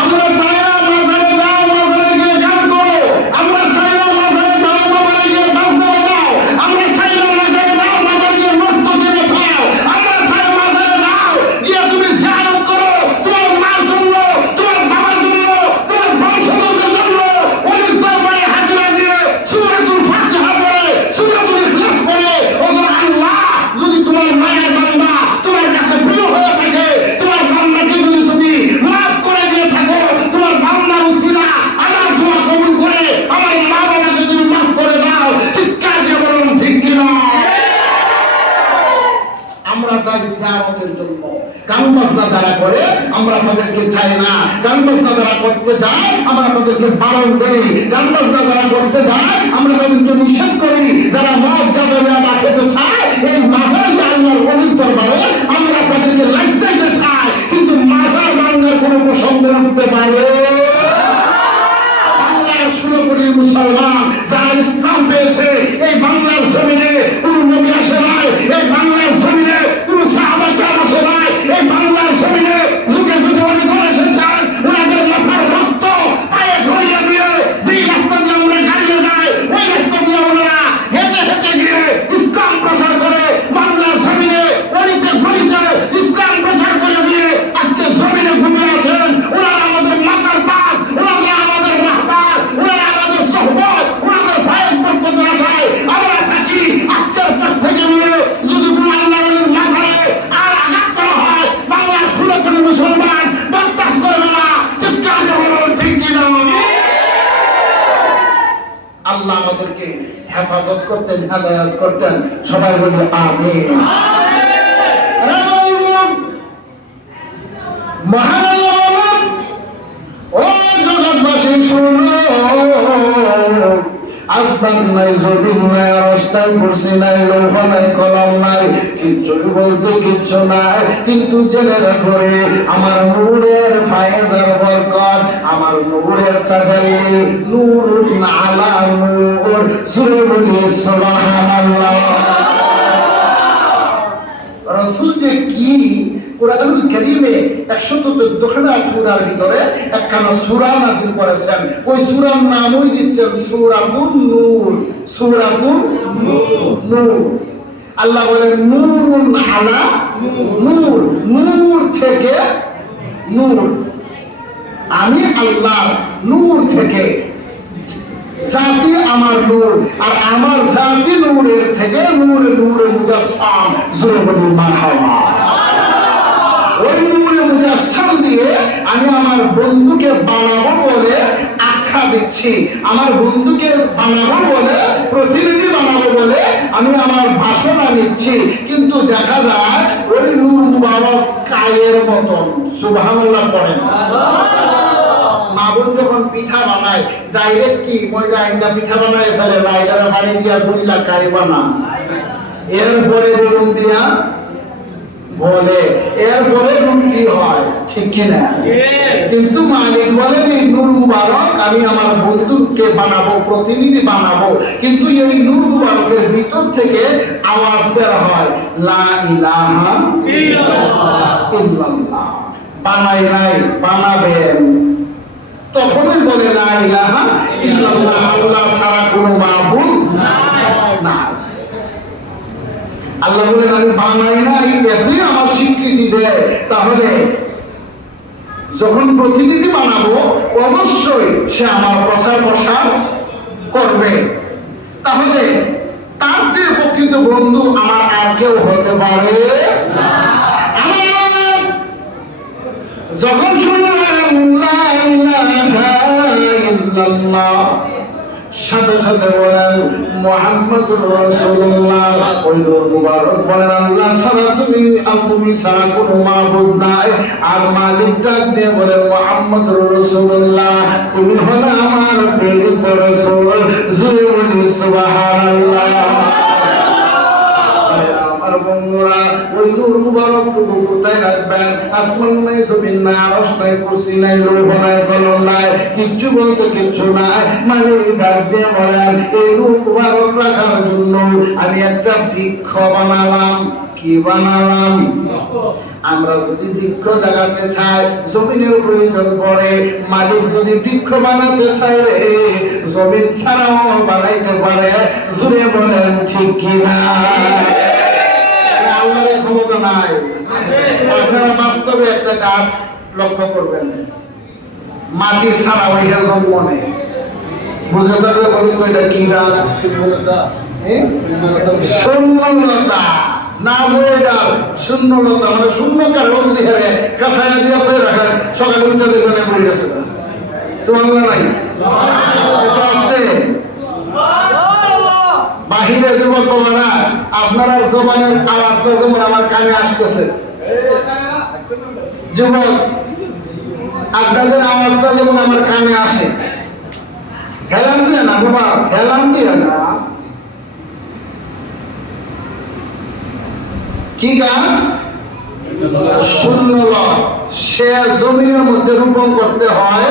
আমরা চাই না মাজারে যাও, মাজারে গিয়ে গান করো, আমরা চাই না মাজারে যাও, মাজারে গিয়ে বাজনা বাজাও, আমরা চাই না মাজারে যাও, মাজারে গিয়ে নৃত্য করে খাও, আমরা চাই মাজারে যাও গিয়ে তুমি জিয়ারত করো, তোমার মার জন্য, তোমার বাবার জন্য, তোমার বংশধরদের জন্য, অনেক তাদেরকে চাই না। গান বাজনা যারা করতে যায় আমরা তাদেরকে বারণ দেই, গান বাজনা যারা করতে যায় আমরা তাদেরকে নিষেধ করি। যারা মদ গাঁজা ইয়াবা খেতে চায় এই মাজার আল্লাহর অলির দরবারে আমরা তাদেরকে লাগতে চাই, কিন্তু মাজার বাংলার কোনো প্রসঙ্গ উঠতে পারে। শুরু করি মুসলমান যারা ইসলাম পেয়েছে এই বাংলার জমিনে কোন নবী আসে নাই, এই বাংলার জমিনে কোন সাহাবা কেরাম আসে নাই, এই বাংলার জমিনে যুগে যুগে অনেক এসেছেন। ওনাদের মাথার রক্ত পায়ে ছড়িয়ে দিয়ে যেই রাস্তা দিয়ে আমরা গাড়িয়ে যায় ওই রাস্তা দিয়ে ওনারা হেঁটে হেঁটে গিয়ে ইসলাম প্রচার করে বাংলার জমিনে অলিতে গলিতে ইসলাম প্রচার করে দিয়ে আজকে জমিনে ঘুমিয়ে আছেন। ওনারা আমাদের মাথার পাশ, ওনারা আমাদের মাহবার, ওনারা আমাদের সহবত, ওনাদের ফায়েজ বরকত রাখায় আমরা থাকি। আজকের পর থেকে নিয়ে যদি কোনো আল্লাহ ওলির মাজারে আর আঘাত করা হয় বাংলার 16 কোটি মুসলমান বরদাস্ত করবে না। চিৎকার দিয়ে বলুন ঠিক কিনা? আল্লাহ আমাদেরকে হেফাজত করতেন, হেদায়েত করতেন। সবাই বলি আমিন। মহান আল্লাহ বলেন, ও জগৎবাসী শুনো, আসমান নাই, জমিন নাই, আরশটাই কুরসি নাই, লৌহ নাই, কলম নাই, কিচ্ছুই বলতে কিচ্ছু নাই, কিন্তু জেনে রাখো রে আমার নূরের ফায়েজ আর বরকত, আমার নূরের তাজাল্লি, নূরুন আলা নূর। সুরে বলি সুবহানাল্লাহ। রাসূল যে কি কুরআনুল কারীমে 114 খানা সূরার ভিতরে একখানা সূরা নাযিল করেছেন। ওই সূরার নামই দিচ্ছেন সূরাতুন নূর। সূরাতুন নূর। আল্লাহ বলেন নূরুন আলা নূর, নূর থেকে নূর। আমি আল্লাহ নূর থেকে, জাতি আমার নূর, আর আমার জাতি নূরের থেকে নূরে নূরে মুজাসসাম। জোরে বলি মারহাবা। ওই নূরে মুজাসসাম দিয়ে আমি আমার বন্ধুকে বানাবো বলে আখ্যা দিচ্ছি, আমার বন্ধুকে বানাবো বলে, প্রতিনিধি বানাবো বলে আমি আমার ভাষণা নিচ্ছি। কিন্তু দেখা যায় ওই নূর মুবারক কায়ের মতন। সুবহানাল্লাহ পড়েন। মা বোন যখন পিঠা বানায় ডাইরেক্ট কি ময়দা আইনা পিঠা বানায় ফেলে না, এটা পানি দিয়া গুল্লা কারি বানা, এরপরে বেগুন দিয়া বলে, এরপরে রুটি হয়, ঠিক কিনা? কিন্তু মালিক বলেন এই নূর মুবারক আমি আমার বন্ধুকে বানাবো, প্রতিনিধি বানাবো, কিন্তু এই নূর মুবারকের ভিতর থেকে আওয়াজ বের হয় লা ইলাহা ইল্লাল্লাহ। বানাই নাই, বানাবেন। তখনই বলে লা ইলাহা ইল্লাল্লাহ, আল্লাহ ছাড়া কোনো মাবুদ নাই। আল্লাহ বলেন আমি বানাই নাই, এতই আমার স্বীকৃতি দেয়। তাহলে যখন প্রতিনিধি বানাবো অবশ্যই সে আমার প্রচার প্রসার করবে। তাহলে তার যে প্রকৃত বন্ধু আমার আর কেউ হতে পারে না। যখন শুনলাম লা ইলাহা ইল্লাল্লাহ, সাথে সাথে বলেন মুহাম্মাদুর রাসূলুল্লাহ। ওই নূর মুবারক বলেন আল্লাহ ছাড়া তুমি ছাড়া কোনো মাবুদ নাই। আর মালিক ডাক দিয়ে বলেন মুহাম্মাদুর রাসূলুল্লাহ, তুমি হলে আমার প্রেরিত রাসূল। জোরে বলি সুবহানাল্লাহ। বন্ধুরা ওই নূর মুবারক কোথায় রাখবেন? আসমান নাই, জমিন নাই, আরশ নাই, কুরসি নাই, লৌহ নাই, কলম নাই, কিচ্ছু বলতে কিচ্ছু নাই। মালিক ডাক দিয়ে বলেন এই নূর মুবারক রাখার জন্য আমি একটা বৃক্ষ বানালাম। কি বানালাম? আমরা যদি বৃক্ষ লাগাতে চাই জমিনের প্রয়োজন পড়ে, মালিক যদি বৃক্ষ বানাতে চায় জমিন ছাড়াও বানাইতে পারে। জুড়ে বলেন ঠিক কিনা? আল্লাহর ক্ষমতা নাই। আপনারা বাস্তবে একটা গাছ লক্ষ্য করবেন, মাটি ছাড়া ওইটা জন্ম নেই। বুঝে থাকলে বলুন এটা কি গাছ? শূন্যলতা। না বলে ডাল শূন্যলতা, মানে শূন্যকার রোজ দেখে কাঁচায় দিয়ে পেয়ে রাখেন, সকালে উঠে দেখবেন পড়ে গেছে। তোমার নাই এটা আসছে বাহিরে যুবক বাবারা, আপনারা জবানের আওয়াজটা যেমন আমার কানে আসতেছে। যুবক আপনাদের আওয়াজটা যেমন আমার কানে আসে। হেলান দিয়ে না বাবা, হেলান দিয়ে না। কি গাছ? সুন্নলতা। সে জমিনের মধ্যে রোপণ করতে হয়,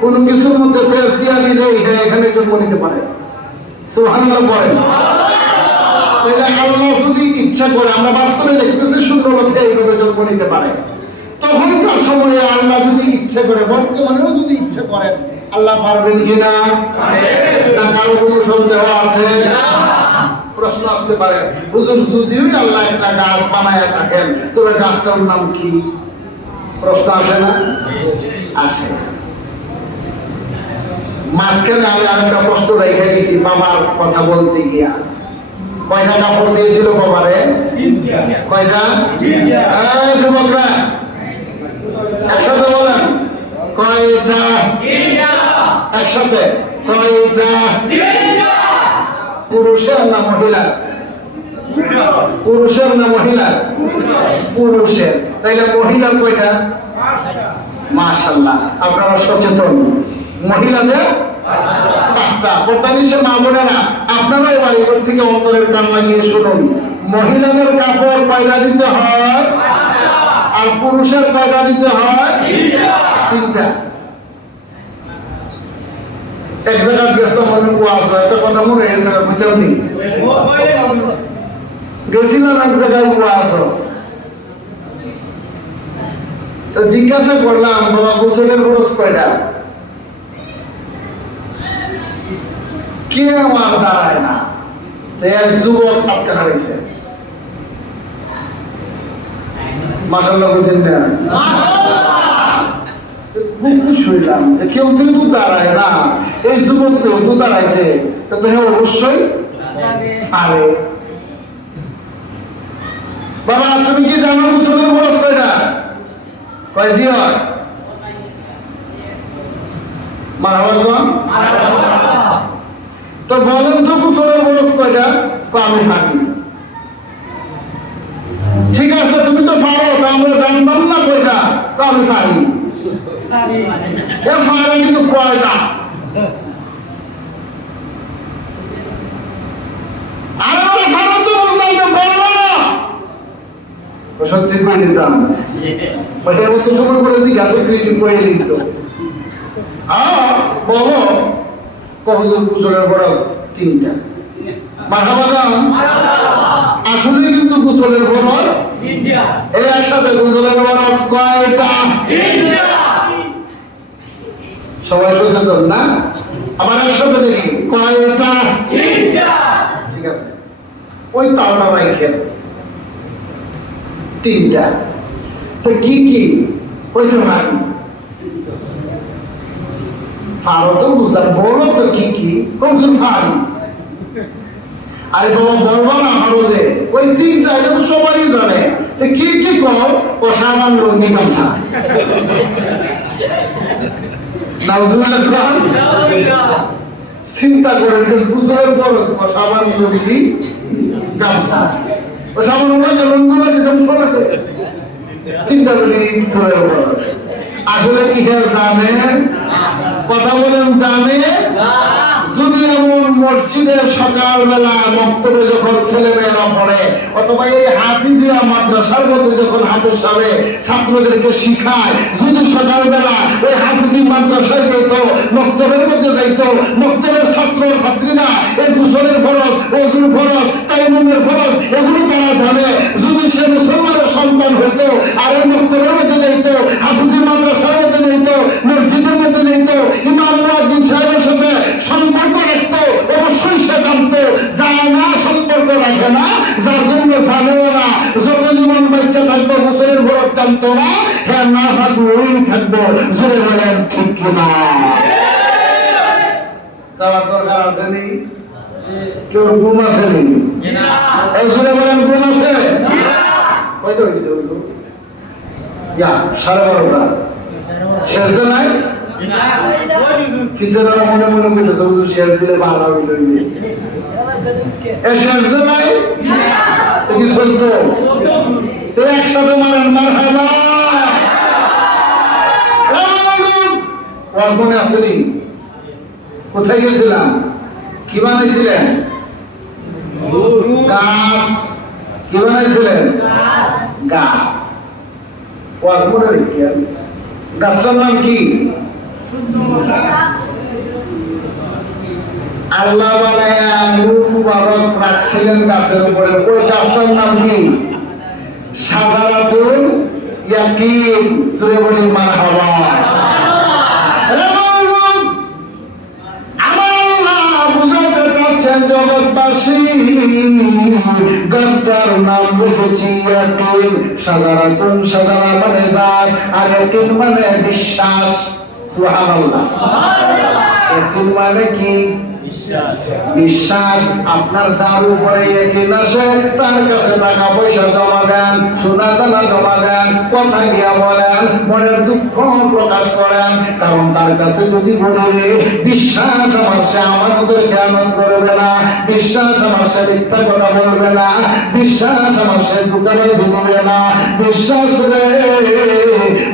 কোন কিছুর মধ্যে পেঁচ দিয়া দিলেই এখানে জন্ম নিতে পারে। সুবহানাল্লাহ বলেন। তাহলে আল্লাহ যদি ইচ্ছা করে, আমরা বাস্তবে দেখতেছি সুন্নলতা এইভাবে জন্ম নিতে পারে। তখনকার সময়ে আল্লাহ যদি ইচ্ছে করে, বর্তমানেও যদি ইচ্ছে করেন, আল্লাহ পারবেন কিনা? না কারো কোনো সন্দেহ আছে? প্রশ্ন আসতে পারে, হুজুর যদিও আল্লাহ একটা গাছ বানায় থাকেন, তবে গাছটার নাম কি? প্রশ্ন আসে না? আসে। মাঝখানে আমি আরেকটা প্রশ্ন রেখে দিয়েছি বাবার কথা বলতে গিয়া। কয়টা কাপড় দিয়েছিল বাবারে? কয়টা? যুবকরা একসাথে বলেন, কয়টা? একসাথে কয়টা? পুরুষের না মহিলার? পুরুষের না মহিলার? পুরুষের। তাইলে মহিলার কয়টা? মাশাআল্লাহ, আপনারা সচেতন। মহিলাদের 5টা। পর্দানিশে মা বোনেরা, আপনারা এবার এবার থেকে অন্তরের কান লাগিয়ে শুনুন। মহিলাদের কাপড় কয়টা দিতে হয়? আর পুরুষের কয়টা দিতে হয়? 3টা। এক জায়গায় গেছিলাম, আমি ওয়াজ একটা কথা মনে হয়েছে, বুঝতেও নি গেছিলাম এক জায়গায় ওয়াজ। তো জিজ্ঞাসা করলাম, বাবা গোসলের খরচ কয়টা? কে আমার দাঁড়ায় না। এক যুবক আটকা হারাইছে। মাশাআল্লাহ বুঝলেন না? শুনলাম যে কেউ যেহেতু দাঁড়ায় না, এই যুবক যেহেতু দাঁড়াইছে, তো হ্যাঁ অবশ্যই পারে। বাবা তুমি কি জানো গোসলের খরচ কয়টা? কয় দিয়ে হয়? তো বলেন তো গোসলের খরচ কয়টা? আমি পারি। ঠিক আছে, তুমি তো পারো, তা আমরা জানতাম না কয়টা, তো আমি পারি। কিন্তু কয়টা? সত্যি করে দিতাম, মতো সময় করে জিজ্ঞাসা করে দিত। বলো কহজুর গোসলের খরচ 3টা। আসলে কিন্তু গোসলের খরচ 3টা। এই একসাথে গোসলের খরচ কয়টা? 3টা। সবাই সচেতন না? আবার একসাথে দেখি কয়টা? 3টা। ঠিক আছে, ওই তালটা রাখেন 3টা। তো কি কি? ওইটা নাই ফারো তো বুঝলাম, বলো তো কি কি? কোনজন ফারি? আরে বাবা বলবো না হারো যে ওই 3টা, এটা তো সবাই জানে। তো কি কি কর? ও সামান রঙিন কাঁচা। চিন্তা করেন, গোসলের পর সাবান রঙিন গামছা, ও সাবান রঙিন 3টা গোসলের পর। আসলে কি জানে? কথা বলেন, জানে? যদি এমন মসজিদের সকালবেলা বক্তব্যে যখন ছেলেমেয়েরা পড়ে, অথবা এই হাফিজিয়া মাদ্রাসার মধ্যে যখন হাফেজ সাহেব ছাত্রদেরকে শিখায়, যদি সকালবেলা ওই হাফিজি মাদ্রাসায় যেত, বক্তব্যের মধ্যে যাইত, বক্তব্যের ছাত্র ছাত্রীরা এই গোসলের ফরজ, ওযুর ফরজ, তায়াম্মুমের ফরজ এগুলো তারা জানে। যদি সে মুসলমানের সন্তান হইতো আর এই বক্তব্যের মধ্যে যাইত, হাফিজি মাদ্রাসার মধ্যে যাইত, মসজিদের মধ্যে যাইত, ইমাম মুয়াজ্জিন সাহেবের সাথে সম্পর্ক রাখতো, অবশ্যই সে জানতো। যায় না, সম্পর্ক রাখে না, যার জন্য জানেও না, যত জীবন বাচ্চা থাকবো গোসলের ফরজ জানতো না, হ্যাঁ না থাকবোই থাকবো। জোরে বলেন ঠিক কিনা? যাওয়ার দরকার আছে নি? কেউ ঘুম আছে নি? এই জোরে বলেন ঘুম আছে? কয়টা হয়েছে? 12:30। শেষ নাই? কিছুটা মনে মনে করতেছে হুজুর শেষ দিলে ভালো হইল। শেষ দিন নাই কি চলতো? একসাথে মারেন মারহাবা। ওয়াজ মনে আসেনি? কোথায় গেছিলাম? কি বানাইছিলেন? গাছ। কি বানাইছিলেন? গাছ। ওয়াজ মনে রেখে গাছটার নাম কি? আল্লাহ বানায়া নূর মুবারক রাখছিলেন গাছের উপরে। ওই গাছটার নাম কি? শাজারাতুল ইয়াকিন। সূরা বলি মারহাবা। জগৎবাসী গাছটার নাম রেখেছি ইয়াকিন। সাধারণ সাধারণ মানে গাছ, আর ইয়াকিন মানে বিশ্বাস। সুবহানাল্লাহ। ইয়াকিন মানে কি? বিশ্বাস। আপনার যার উপরে ইয়াকিন আসে তার কাছে টাকা পয়সা জমা দেন, সোনা দানা জমা দেন, কথা গিয়া বলেন, মনের দুঃখ প্রকাশ করেন। কারণ তার কাছে যদি বলে বিশ্বাস আমার, সে আমাদের খেয়ানত করবে না, বিশ্বাস আমার, সে মিথ্যা কথা বলবে না, বিশ্বাস আমার, সে দুঃখবাজি দিবে না, বিশ্বাস রে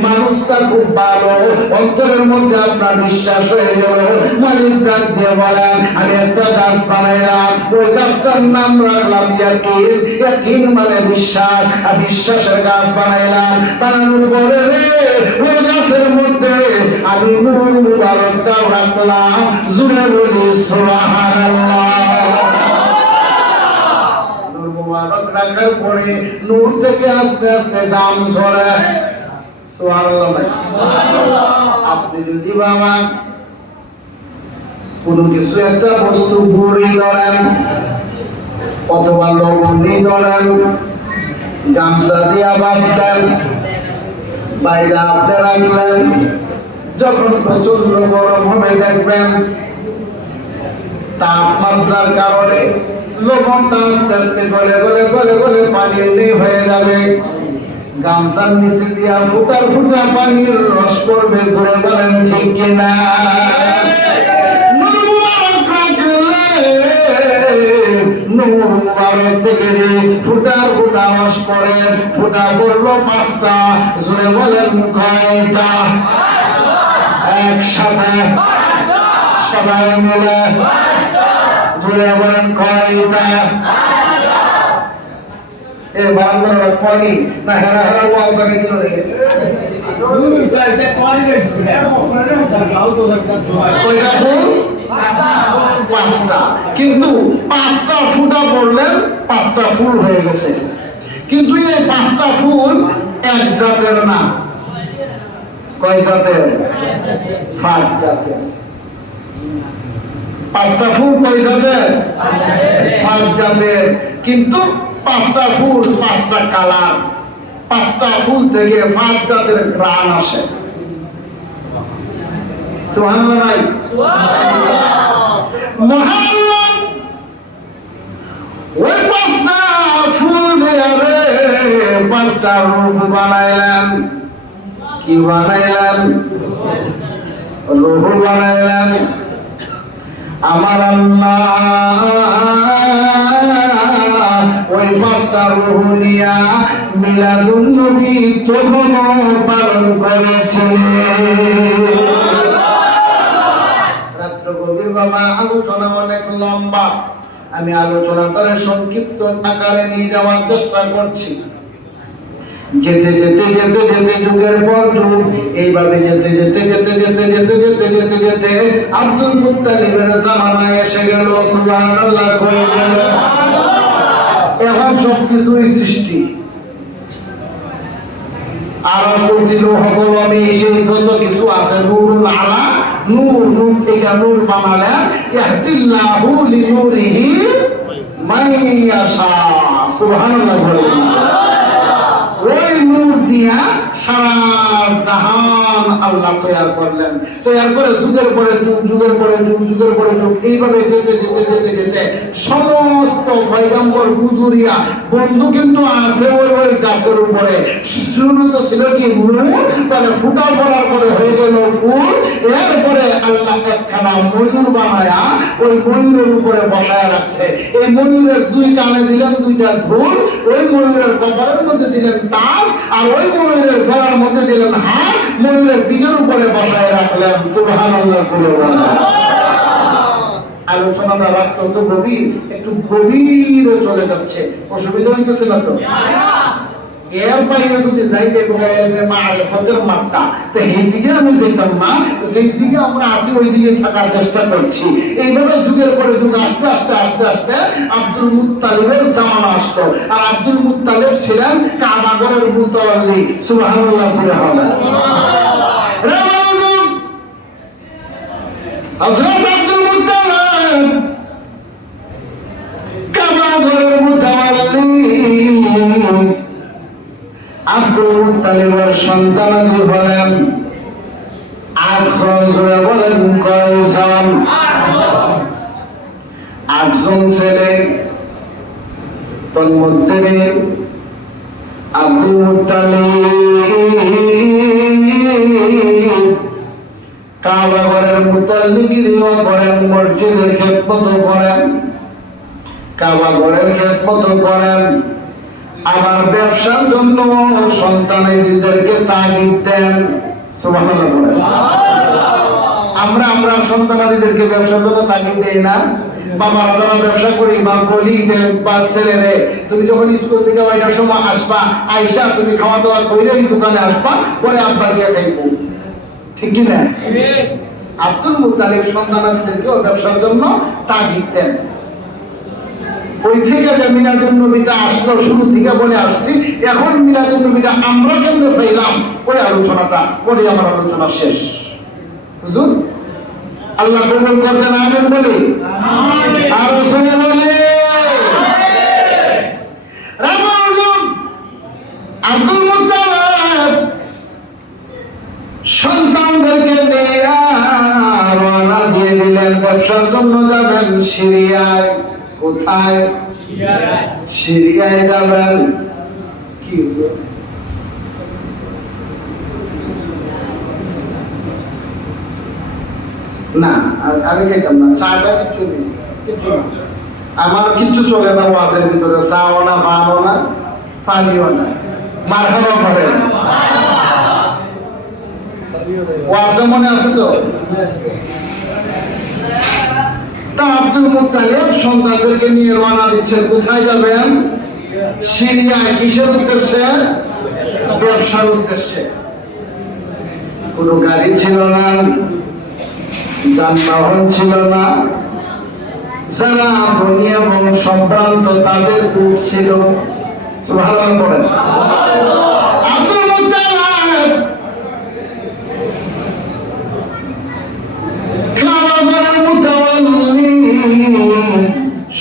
মানুষটা খুব ভালো। অন্তরের মধ্যে আপনার বিশ্বাস হয়ে গেল, মালিক ডাক দিয়ে বলেন আমি একটা গাছ বানাইলাম, ওই গাছটার নাম রাখলাম ইয়াকিন। ইয়াকিন মানে বিশ্বাস, আর বিশ্বাসের গাছ বানাইলাম। বানানোর পরে ওই গাছের মধ্যে আমি নূর মুবারকটাও রাখলাম। জুড়ে বলি সুবহানাল্লাহ। নূর মুবারক রাখার পরে নূর থেকে আস্তে আস্তে গাম ঝরে। সুবহানাল্লাহ। আপনি যদি বাবা কোন কিছু একটা বস্তু গুঁড়ি ধরেন অথবা লবণী ধরেন, গামছা দিয়ে বাঁধলেন, বাইরে আপনি রাখলেন, যখন প্রচন্ড গরম হবে দেখবেন তাপমাত্রার কারণে লবণটা আস্তে আস্তে গলে গলে গলে গলে পানির নেই হয়ে যাবে। গামছার নিচে দিয়া ফুটার ফুটা পানির রস করবে। ধরে বলেন ঠিক কিনা? নূর মুবারক থেকে ফুটার ফুটা রস পড়ে। ফুটা পড়লো 5টা। জোরে বলেন কয়টা? একসাথে সবাই মিলে জোরে বলেন কয়টা? এ বান্দররা পানি না হেরা হেরা ওয়াল করে দিল রে। কয়টা ফুল? 5টা। কিন্তু 5টা ফুটা পড়লেন, 5টা ফুল হয়ে গেছে। কিন্তু এই 5টা ফুল এক জাতের না। কয় জাতের? 5 জাতের। 5টা ফুল কয় জাতের? 5 জাতের। কিন্তু 5টা ফুল 5টা কালার। 5টা ফুল থেকে 5 জাতের ঘ্রাণ আসে। সুবহানাল্লাহ। সুবহানাল্লাহ। ওই 5টা ফুল দিয়ে 5টা রূপ বানাইলেন। কি বানাইলেন? রূপ বানাইলেন। আমার আল্লাহ ওই 5টা রূহ নিয়া মিলাদুন নবী তখনও পালন করেছিলেন। রাত্র গভীর বাবা, আলোচনা অনেক লম্বা। আমি আলোচনাটারে সংক্ষিপ্ত আকারে নিয়ে যাওয়ার চেষ্টা করছি। যেতে যেতে যেতে যেতে যুগের পর যুগ এইভাবে যেতে যেতে যেতে যেতে যেতে যেতে যেতে যেতে আব্দুল মুত্তালিবের জামানায় এসে গেল। সুবহানাল্লাহ হয়ে গেল। এখন সবকিছুই সৃষ্টি। আরব করছিল হকলমে সেই যত কিছু আছে নূরুল আলা, নূর নূর থেকে নূর বানালেন। ইয়াহদিল্লাহু লিনূরিহি মাইয়াশা। সুবহানাল্লাহ বলেন। ওই নূর দিয়া সারা জাহান আল্লাহ তৈরি করলেন। তৈরি করে যুগের পরে যুগ, যুগের পরে যুগ, যুগের পরে যুগ এইভাবে যেতে যেতে যেতে যেতে সমস্ত পয়গম্বর বুজুরিয়া বন্ধু কিন্তু আছে ওই ওই গাছের উপরে। শুরু তো ছিল কি নূর, তাহলে ফুটা পড়ার পরে হয়ে গেল ফুল, এরপরে আল্লাহ একখানা ময়ূর বানায়া ওই ময়ূরের উপরে বসায় রাখছে। এই ময়ূরের দুই কানে দিলেন দুইটা ধুল, ওই ময়ূরের কপালের মধ্যে দিলেন তাজ, আর ওই ময়ূরের গলার মধ্যে দিলেন হাত, ময়ূরের পিঠের উপরে বসায় রাখলেন। সুবহানাল্লাহ, সুবহানাল্লাহ। আলোচনাটা রাখতে তো গভীর, একটু গভীরে চলে যাচ্ছে, অসুবিধা হইতেছে না তো? এর বাইরে যদি যাই যে মারিফতের মাত্রা, সেই দিকে আমি যেতাম না, সেই দিকে আমরা আসি, ওই দিকে থাকার চেষ্টা করছি। এইভাবে যুগের পরে যুগ আস্তে আস্তে আস্তে আস্তে আব্দুল মুত্তালিবের জামানা আসলো। আর আব্দুল মুত্তালিব ছিলেন কাবাগরের মুতাওয়াল্লি। সুবহানাল্লাহ, সুবহানাল্লাহ। হযরত আব্দুল মুত্তালিব কাবাগরের মুতাওয়াল্লি। আব্দুল মুত্তালিবের সন্তানাদি হলেন 8 জন। জোরে বলেন কয়জন? 8 জন ছেলে। তন্মধ্যে আব্দুল মুত্তালিব কাবা ঘরের মুতাল্লিগিরিও করেন, মসজিদের খেদমতও করেন, কাবা ঘরের খেদমতও করেন। আমার ব্যবসার জন্য সন্তানেরদেরকে তাগিদ দেন। সুবহানাল্লাহ বলেন। আমরা সন্তানেরদেরকে ব্যবসার জন্য তাগিদ দেই না? বাবারা যারা ব্যবসা করি বা বলি বা ছেলেরে, তুমি যখন স্কুল থেকে 9টার সময় আসবা, আইসা তুমি খাওয়া দাওয়া করে এই দোকানে আসবা, পরে আব্বা গিয়ে খাইবো, ঠিক কি না? আব্দুল মুত্তালিব সন্তানেরদেরকেও ব্যবসার জন্য তাগিদ দেন। ওই থেকে যে মিলাদুন নবীটা আসলো, শুরু থেকে বলে আসছি, এখন মিলাদুন নবীটা আমরা কেমনে পাইলাম, ওই আলোচনাটা করে আমার আলোচনা শেষ। হুজুর আল্লাহ কবুল করতেন, আমিন বলি। আর শুনে বলে আব্দুল মুত্তালিব সন্তানদেরকে নিয়ে রওনা দিয়ে দিলেন, ব্যবসার জন্য যাবেন সিরিয়ায়। কোথায়? সিরিয়ায় যাবেন। কি না, আমি খাইতাম না চাটা, কিচ্ছু নেই, কিচ্ছু না, আমার কিচ্ছু চলে না ওয়াজের ভিতরে। চাও না, পানও না, পানিও না। মারহাবা করেন। ওয়াজটা মনে আছে তো? তা আব্দুল মুত্তালিব সন্তানদেরকে নিয়ে রওনা দিচ্ছেন। কোথায় যাবেন? সিরিয়ায়। কিসের উদ্দেশ্যে? ব্যবসার উদ্দেশ্যে। কোনো গাড়ি ছিল না, যানবাহন ছিল না। যারা ধনী এবং সম্ভ্রান্ত তাদের উট ছিল। সুবহানাল্লাহ বলেন। আব্দুল মুত্তালিব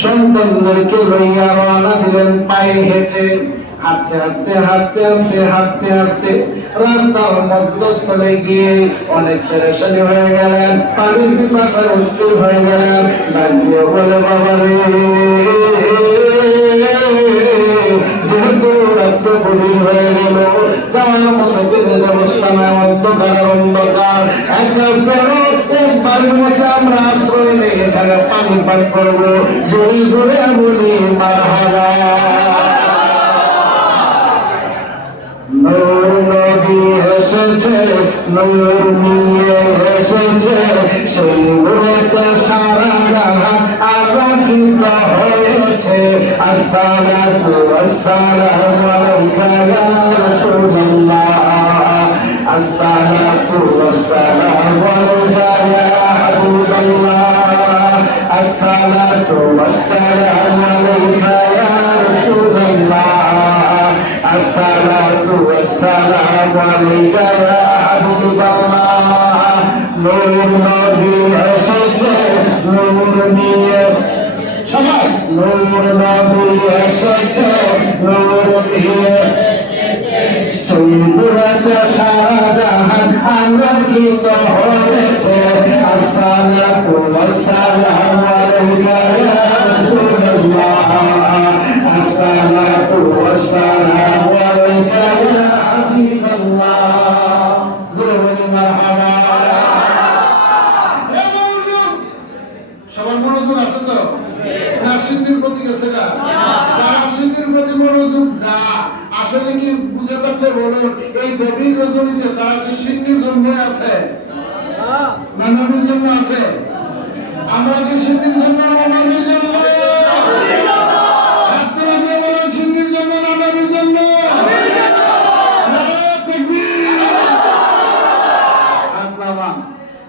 সন্তানদেরকে লইয়া রওনা দিলেন পায়ে হেঁটে। হাঁটতে হাঁটতে হাঁটতে হাঁটতে হাঁটতে হাঁটতে রাস্তার মধ্যস্থলে গিয়ে অনেক পেরেশানি হয়ে গেলেন, পানির পিপাসায় অস্থির হয়ে গেলেন। ডাকিয়ে বলে, বাবা রে, যেহেতু রাত্র গভীর হয়ে গেল, যাওয়ার মতো কোনো ব্যবস্থা নাই, অন্ধকার অন্ধকার, এক কাজ করো, বাড়ির মধ্যে আমরা আশ্রয় নেই, এখানে পানি পান করবো। জোরে জোরে বলি মারহাবা। নূর নবী এসেছে, নূর নিয়ে এসেছে, সেই নূরেতে সারা জাহান আলোকিত হয়েছে। আসসালাতু ওয়াসসালামু আলাইকা ইয়া রাসূলুল্লাহ, আসসালাতু ওয়াসসালামু আলাইকা ইয়া হাবিবাল্লাহ, আসসালাতু ওয়াসসালামু আলাইকা ইয়া রাসূলুল্লাহ, আসসালাতু ওয়াসসালামু আলাইকা ইয়া হাবিবাল্লাহ। নূর নবী এসেছে, নূর নিয়ে, সবাই নূর নবী এসেছে, নূর নিয়ে, সেই নূরেতে সারা জাহান আলোকিত হয়েছে। আসসালাতু ওয়াসসালামু আলাইকা ইয়া রাসূলুল্লাহ, আসসালাতু ওয়াসসালামু আলাইকা ইয়া হাবিবাল্লাহ। জোরে বলি মারহাবা। বলুন, এই গভীর রজনীতে তারা কি সিন্নির জন্য আছে না নবীর জন্য আছে? আমরা কি সিন্নির জন্য না নবীর জন্য? হাত তুলে দিয়ে বলুন, সিন্নির জন্য না নবীর জন্য?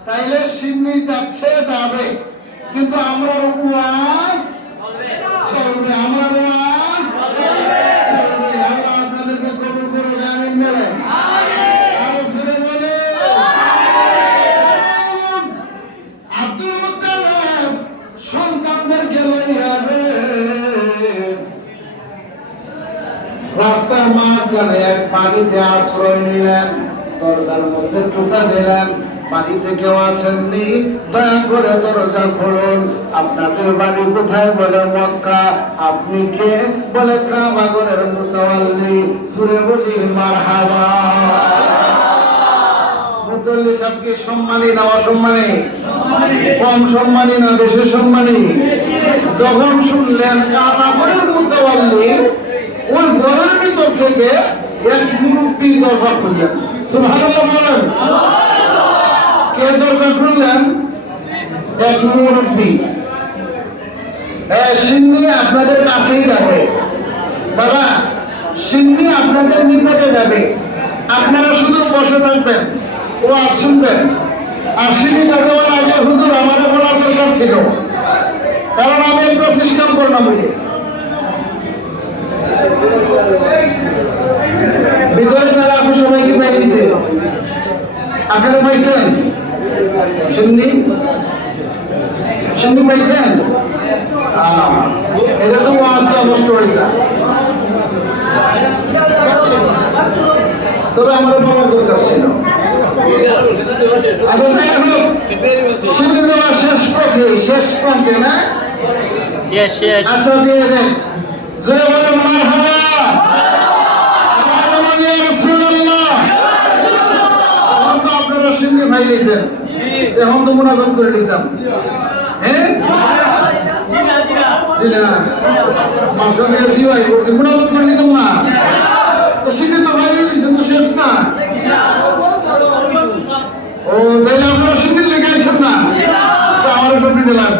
তাইলে সিন্নি যাচ্ছে যাবে, কিন্তু আমরা ওয়াজ চলবে, আমরা ওয়াজ চলবে। আল্লাহ আপনাদেরকে কবুল করুন, আমিন বলেন। আরো জোরে বলে। আব্দুল মুত্তালিব সন্তানদেরকে লইয়া রাস্তার মাঝখানে এক পানিতে আশ্রয় নিলেন, দরজার মধ্যে টোকা দিলেন। বাড়িতে কেউ আছেননি? দয়া করে দরজা খুলুন। আপনাদের বাড়ি কোথায়? বলে মক্কা। আপনি কে? বলে কাবাগরের মুতাওয়াল্লি। সুরে বলি মারহাবা। মুতাওয়াল্লি সাহেব কি সম্মানী না অসম্মানী? কম সম্মানী না বেশি সম্মানী? যখন শুনলেন কাবাগরের মুতাওয়াল্লি, ওই ঘরের ভিতর থেকে এক মুরব্বী দরজা খুললেন। সুবহানাল্লাহ বলেন। কে দরজা খুললেন? এক মুরব্বী। সিন্নি আপনাদের কাছেই যাবে বাবা, সিন্নি আপনাদের নিকটে যাবে, আপনারা শুধু বসে থাকবেন, ও শুনবেন। আর সিন্নি যাওয়ার আগে হুজুর আমাদের বলার দরকার ছিল, কারণ আমি একটা সিস্টেম করলাম। ভিতরে যারা আছে সবাই কি পাই দিছে? আপনারা পাইছেন? সিন্নি সিন্নি পাইছেন? এটা তো ওয়াজটা নষ্ট হয়েছে। তবে আমার বলার দরকার ছিল। সিন্নি দেওয়া শেষ পথে, শেষ প্রান্তে না? আচ্ছা দিয়ে দেন। জোরে বলেন মারহাবা। আপনারা সিন্নি পাইলেছেন, এখন তো মুনাজাত করে নিতাম। হ্যাঁ মুনাজাত করে নিতাম না, তো সিন্নি তো পাইলে দিয়েছেন, তো শেষ না? ও তাহলে আপনারা সিন্নি লেগে আছেন না? আমারও সবজি দিলাম।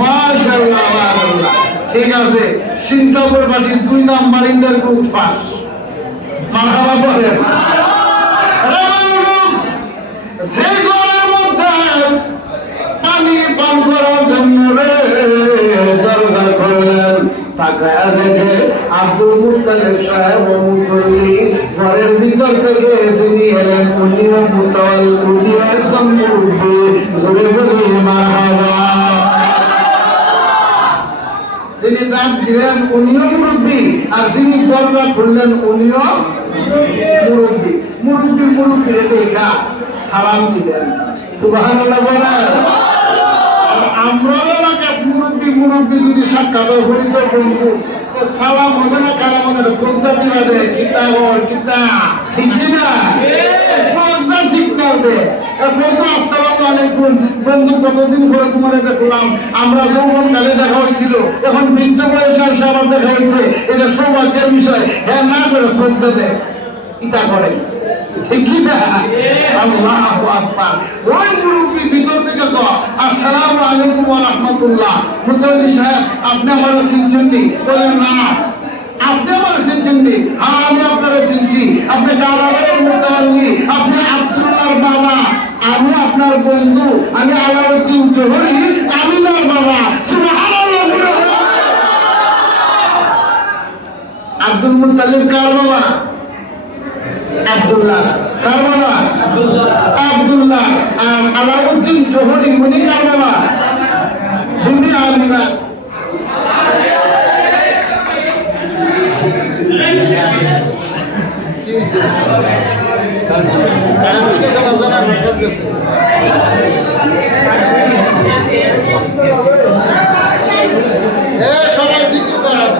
মাশাআল্লাহ মাশাআল্লাহ। ঠিক আছে, সিংসাপুর বাসী 2 নাম্বার ইন্টারভিউ পাস। মারহাবা বলেন। যে ঘরের মধ্যে পানি পান করার জন্য দরজা খুললেন, তাকায়া দেখে আব্দুল মুত্তালিব সাহেব ও মুতাওয়াল্লি ঘরের ভিতর থেকে যিনি এলেন, উনিও মুতাওয়াল্লি, উনিও একজন মুরব্বী। জোরে বলি মারহাবা। যিনি ডাক দিলেন উনিও মুরব্বী, আর যিনি দরজা খুললেন উনিও মুরব্বী। মুরব্বী মুরব্বীরে দেখা সালাম দিলেন। সুবহানাল্লাহ বলেন। আমরা এলাকার মুরব্বী মুরব্বী যদি সাক্ষাৎ পরিচয় বন্ধু, সালাম হবে না, কালাম হবে না, শ্রদ্ধা দিবা দেয়। কিতাব কিতা ঠিক না? শ্রদ্ধা ঠিক না দেয়। বন্ধু আসসালামু আলাইকুম, বন্ধু কতদিন পরে তোমার দেখলাম, আমরা যৌবনকালে দেখা হয়েছিল, এখন বৃদ্ধ বয়সে এসে আবার দেখা হয়েছে, এটা সৌভাগ্যের বিষয়। হ্যাঁ না করে শ্রদ্ধা দেয়, ইতা করে ঠিক না? আল্লাহু আকবার। ওই মুরব্বী ভিতর থেকে কয় আসসালামু আলাইকুম ওয়া রাহমাতুল্লাহ। মুতাওয়াল্লি সাহেব আপনি আমার চিনছেন নি? বলেন না। আপনি আমার চিনছেন নি? হ্যাঁ আমি আপনারা চিনছি। আপনি কাবাগরের মুতাওয়াল্লি, আপনি আব্দুল্লাহর বাবা, আমি আপনার বন্ধু, আমি আলাউদ্দিন জোহরি, আমিনার বাবা। সুবহানাল্লাহ। আব্দুল মুত্তালিব কার বাবা? আব্দুল্লাহ। কার বাবা? আব্দুল্লাহ। আর আলাউদ্দিন জোহরি উনি কার বাবা? বিবি আমিনা। কি হইছে? গেছে না জানা গেছে। সবাই জিকির করেন।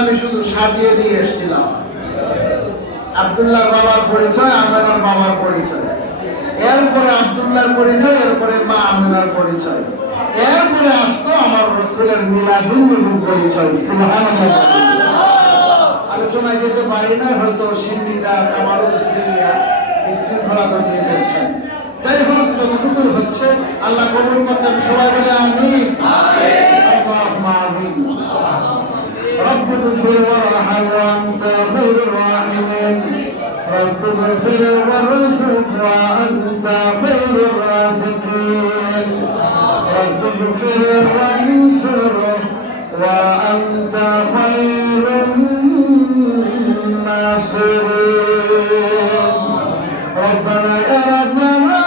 আমি শুধু সাজিয়ে দিয়ে এসেছিলাম। আব্দুল্লাহর বাবার পরিচয়, আমেনার বাবার পরিচয়, এরপরে আব্দুল্লাহর পরিচয়, এরপরে মা আমেনার পরিচয়, এরপরে আসতো আমার রাসূলের মিলাদুন নবী পরিচয়। সুবহানাল্লাহ। আলোচনায় যেতে পারি না, হয়তো সিন্দিরা কামারও দিয়ে শৃঙ্খলা করে দিয়ে ফেলছেন। যাই হোক, যতটুকু হচ্ছে আল্লাহ কবুল করতেন। সবাই বলে আমিন। আল্লাহুম্মা আমিন। رب اغفر وارحم وانت خير الراحمين رب اغفر وارزق وانت خير الرازقين رب اغفر وانصر وانت خير الناصرين ربنا يا ربنا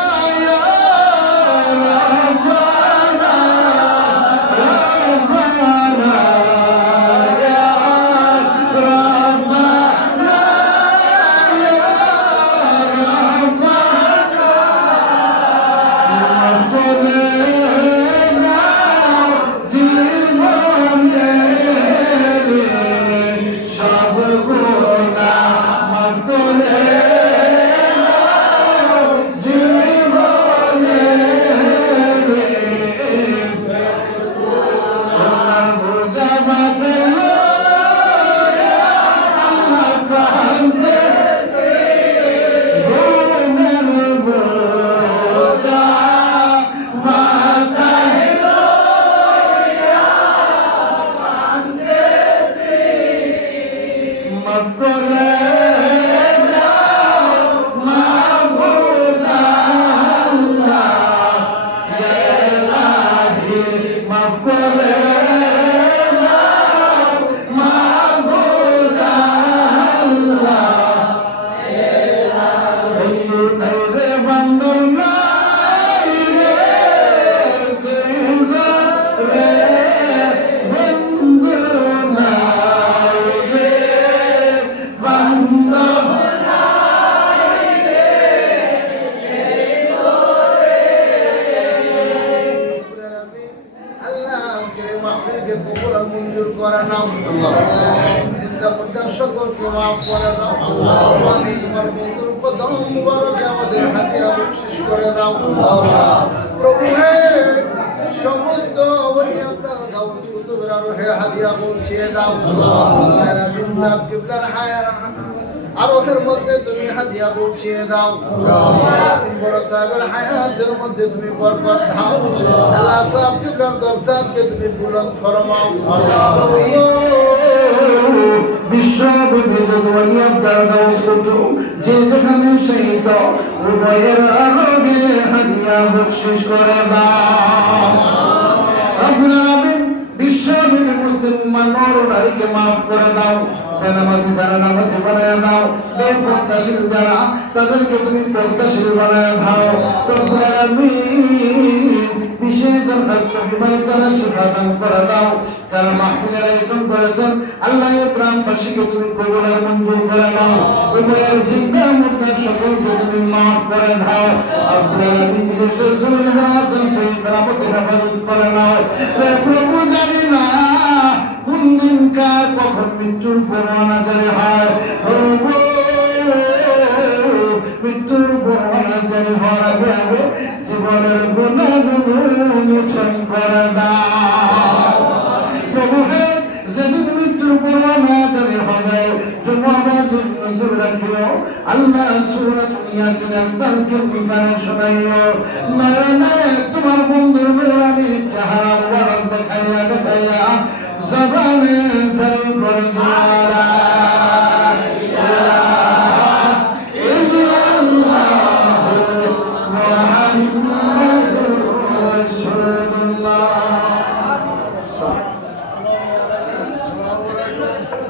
সমস্ত হাদিয়া পৌঁছে দাও। আরোহের মধ্যে তুমি হাদিয়া পৌঁছে দাও। বড় সাহেবের হায়াতের মধ্যে তুমি বরকত দাও। আল্লাহ সাহেব কিবলার দরজাকে তুমি বুলন্দ ফরমাও। বিশ্বব্যাপী যত ওলিয়া দাওয়াত করতো, যে যেখানে শহীদ উভয়ের আরবে হাদিয়া বখশিশ করে দাও। রব্বুল আলামিন বিশ্বব্যাপী মুসলিম মানব নারীকে মাফ করে দাও। নামাজি যারা নামাজি বানায় দাও, বেপরদাশীল যারা তাদেরকে তুমি পর্দাশীল বানায় দাও। রব্বুল আলামিন বিশেষ দরখাস্ত বিবাহে যারা শিফা দান করে দাও। যারা মাহফিলের আয়োজন করেছেন আল্লাহ গ্রামবাসীকে তুমি কবুল আর মঞ্জুর করে নাও। উপরের জিন্দা মুর্দা সকলকে তুমি মাফ করে দাও। রব্বুল আলামিন বিদেশের জমিনে যারা আছেন সেই সালামতে হেফাজত করে নাও। প্রভু জানি না কোন দিন কার কখন মৃত্যুর পরোয়ানা জারি হয়। মৃত্যুর পরোয়ানা জারি হওয়ার আগে আগে জীবনের গুনাহগুলো মোচন করে দাও। প্রভু হে, যেদিন মৃত্যুর পরোয়ানা জারি হবে জুমার দিন নসিব রাখিও। আল্লাহ সূরা ইয়াসিনের তালকে বিবরণ শোনাইও। নয়নে তোমার বন্ধুর মেরানি চেহারা মুবারক দেখাইয়া দেখাইয়া জবানে জারি করে দিও।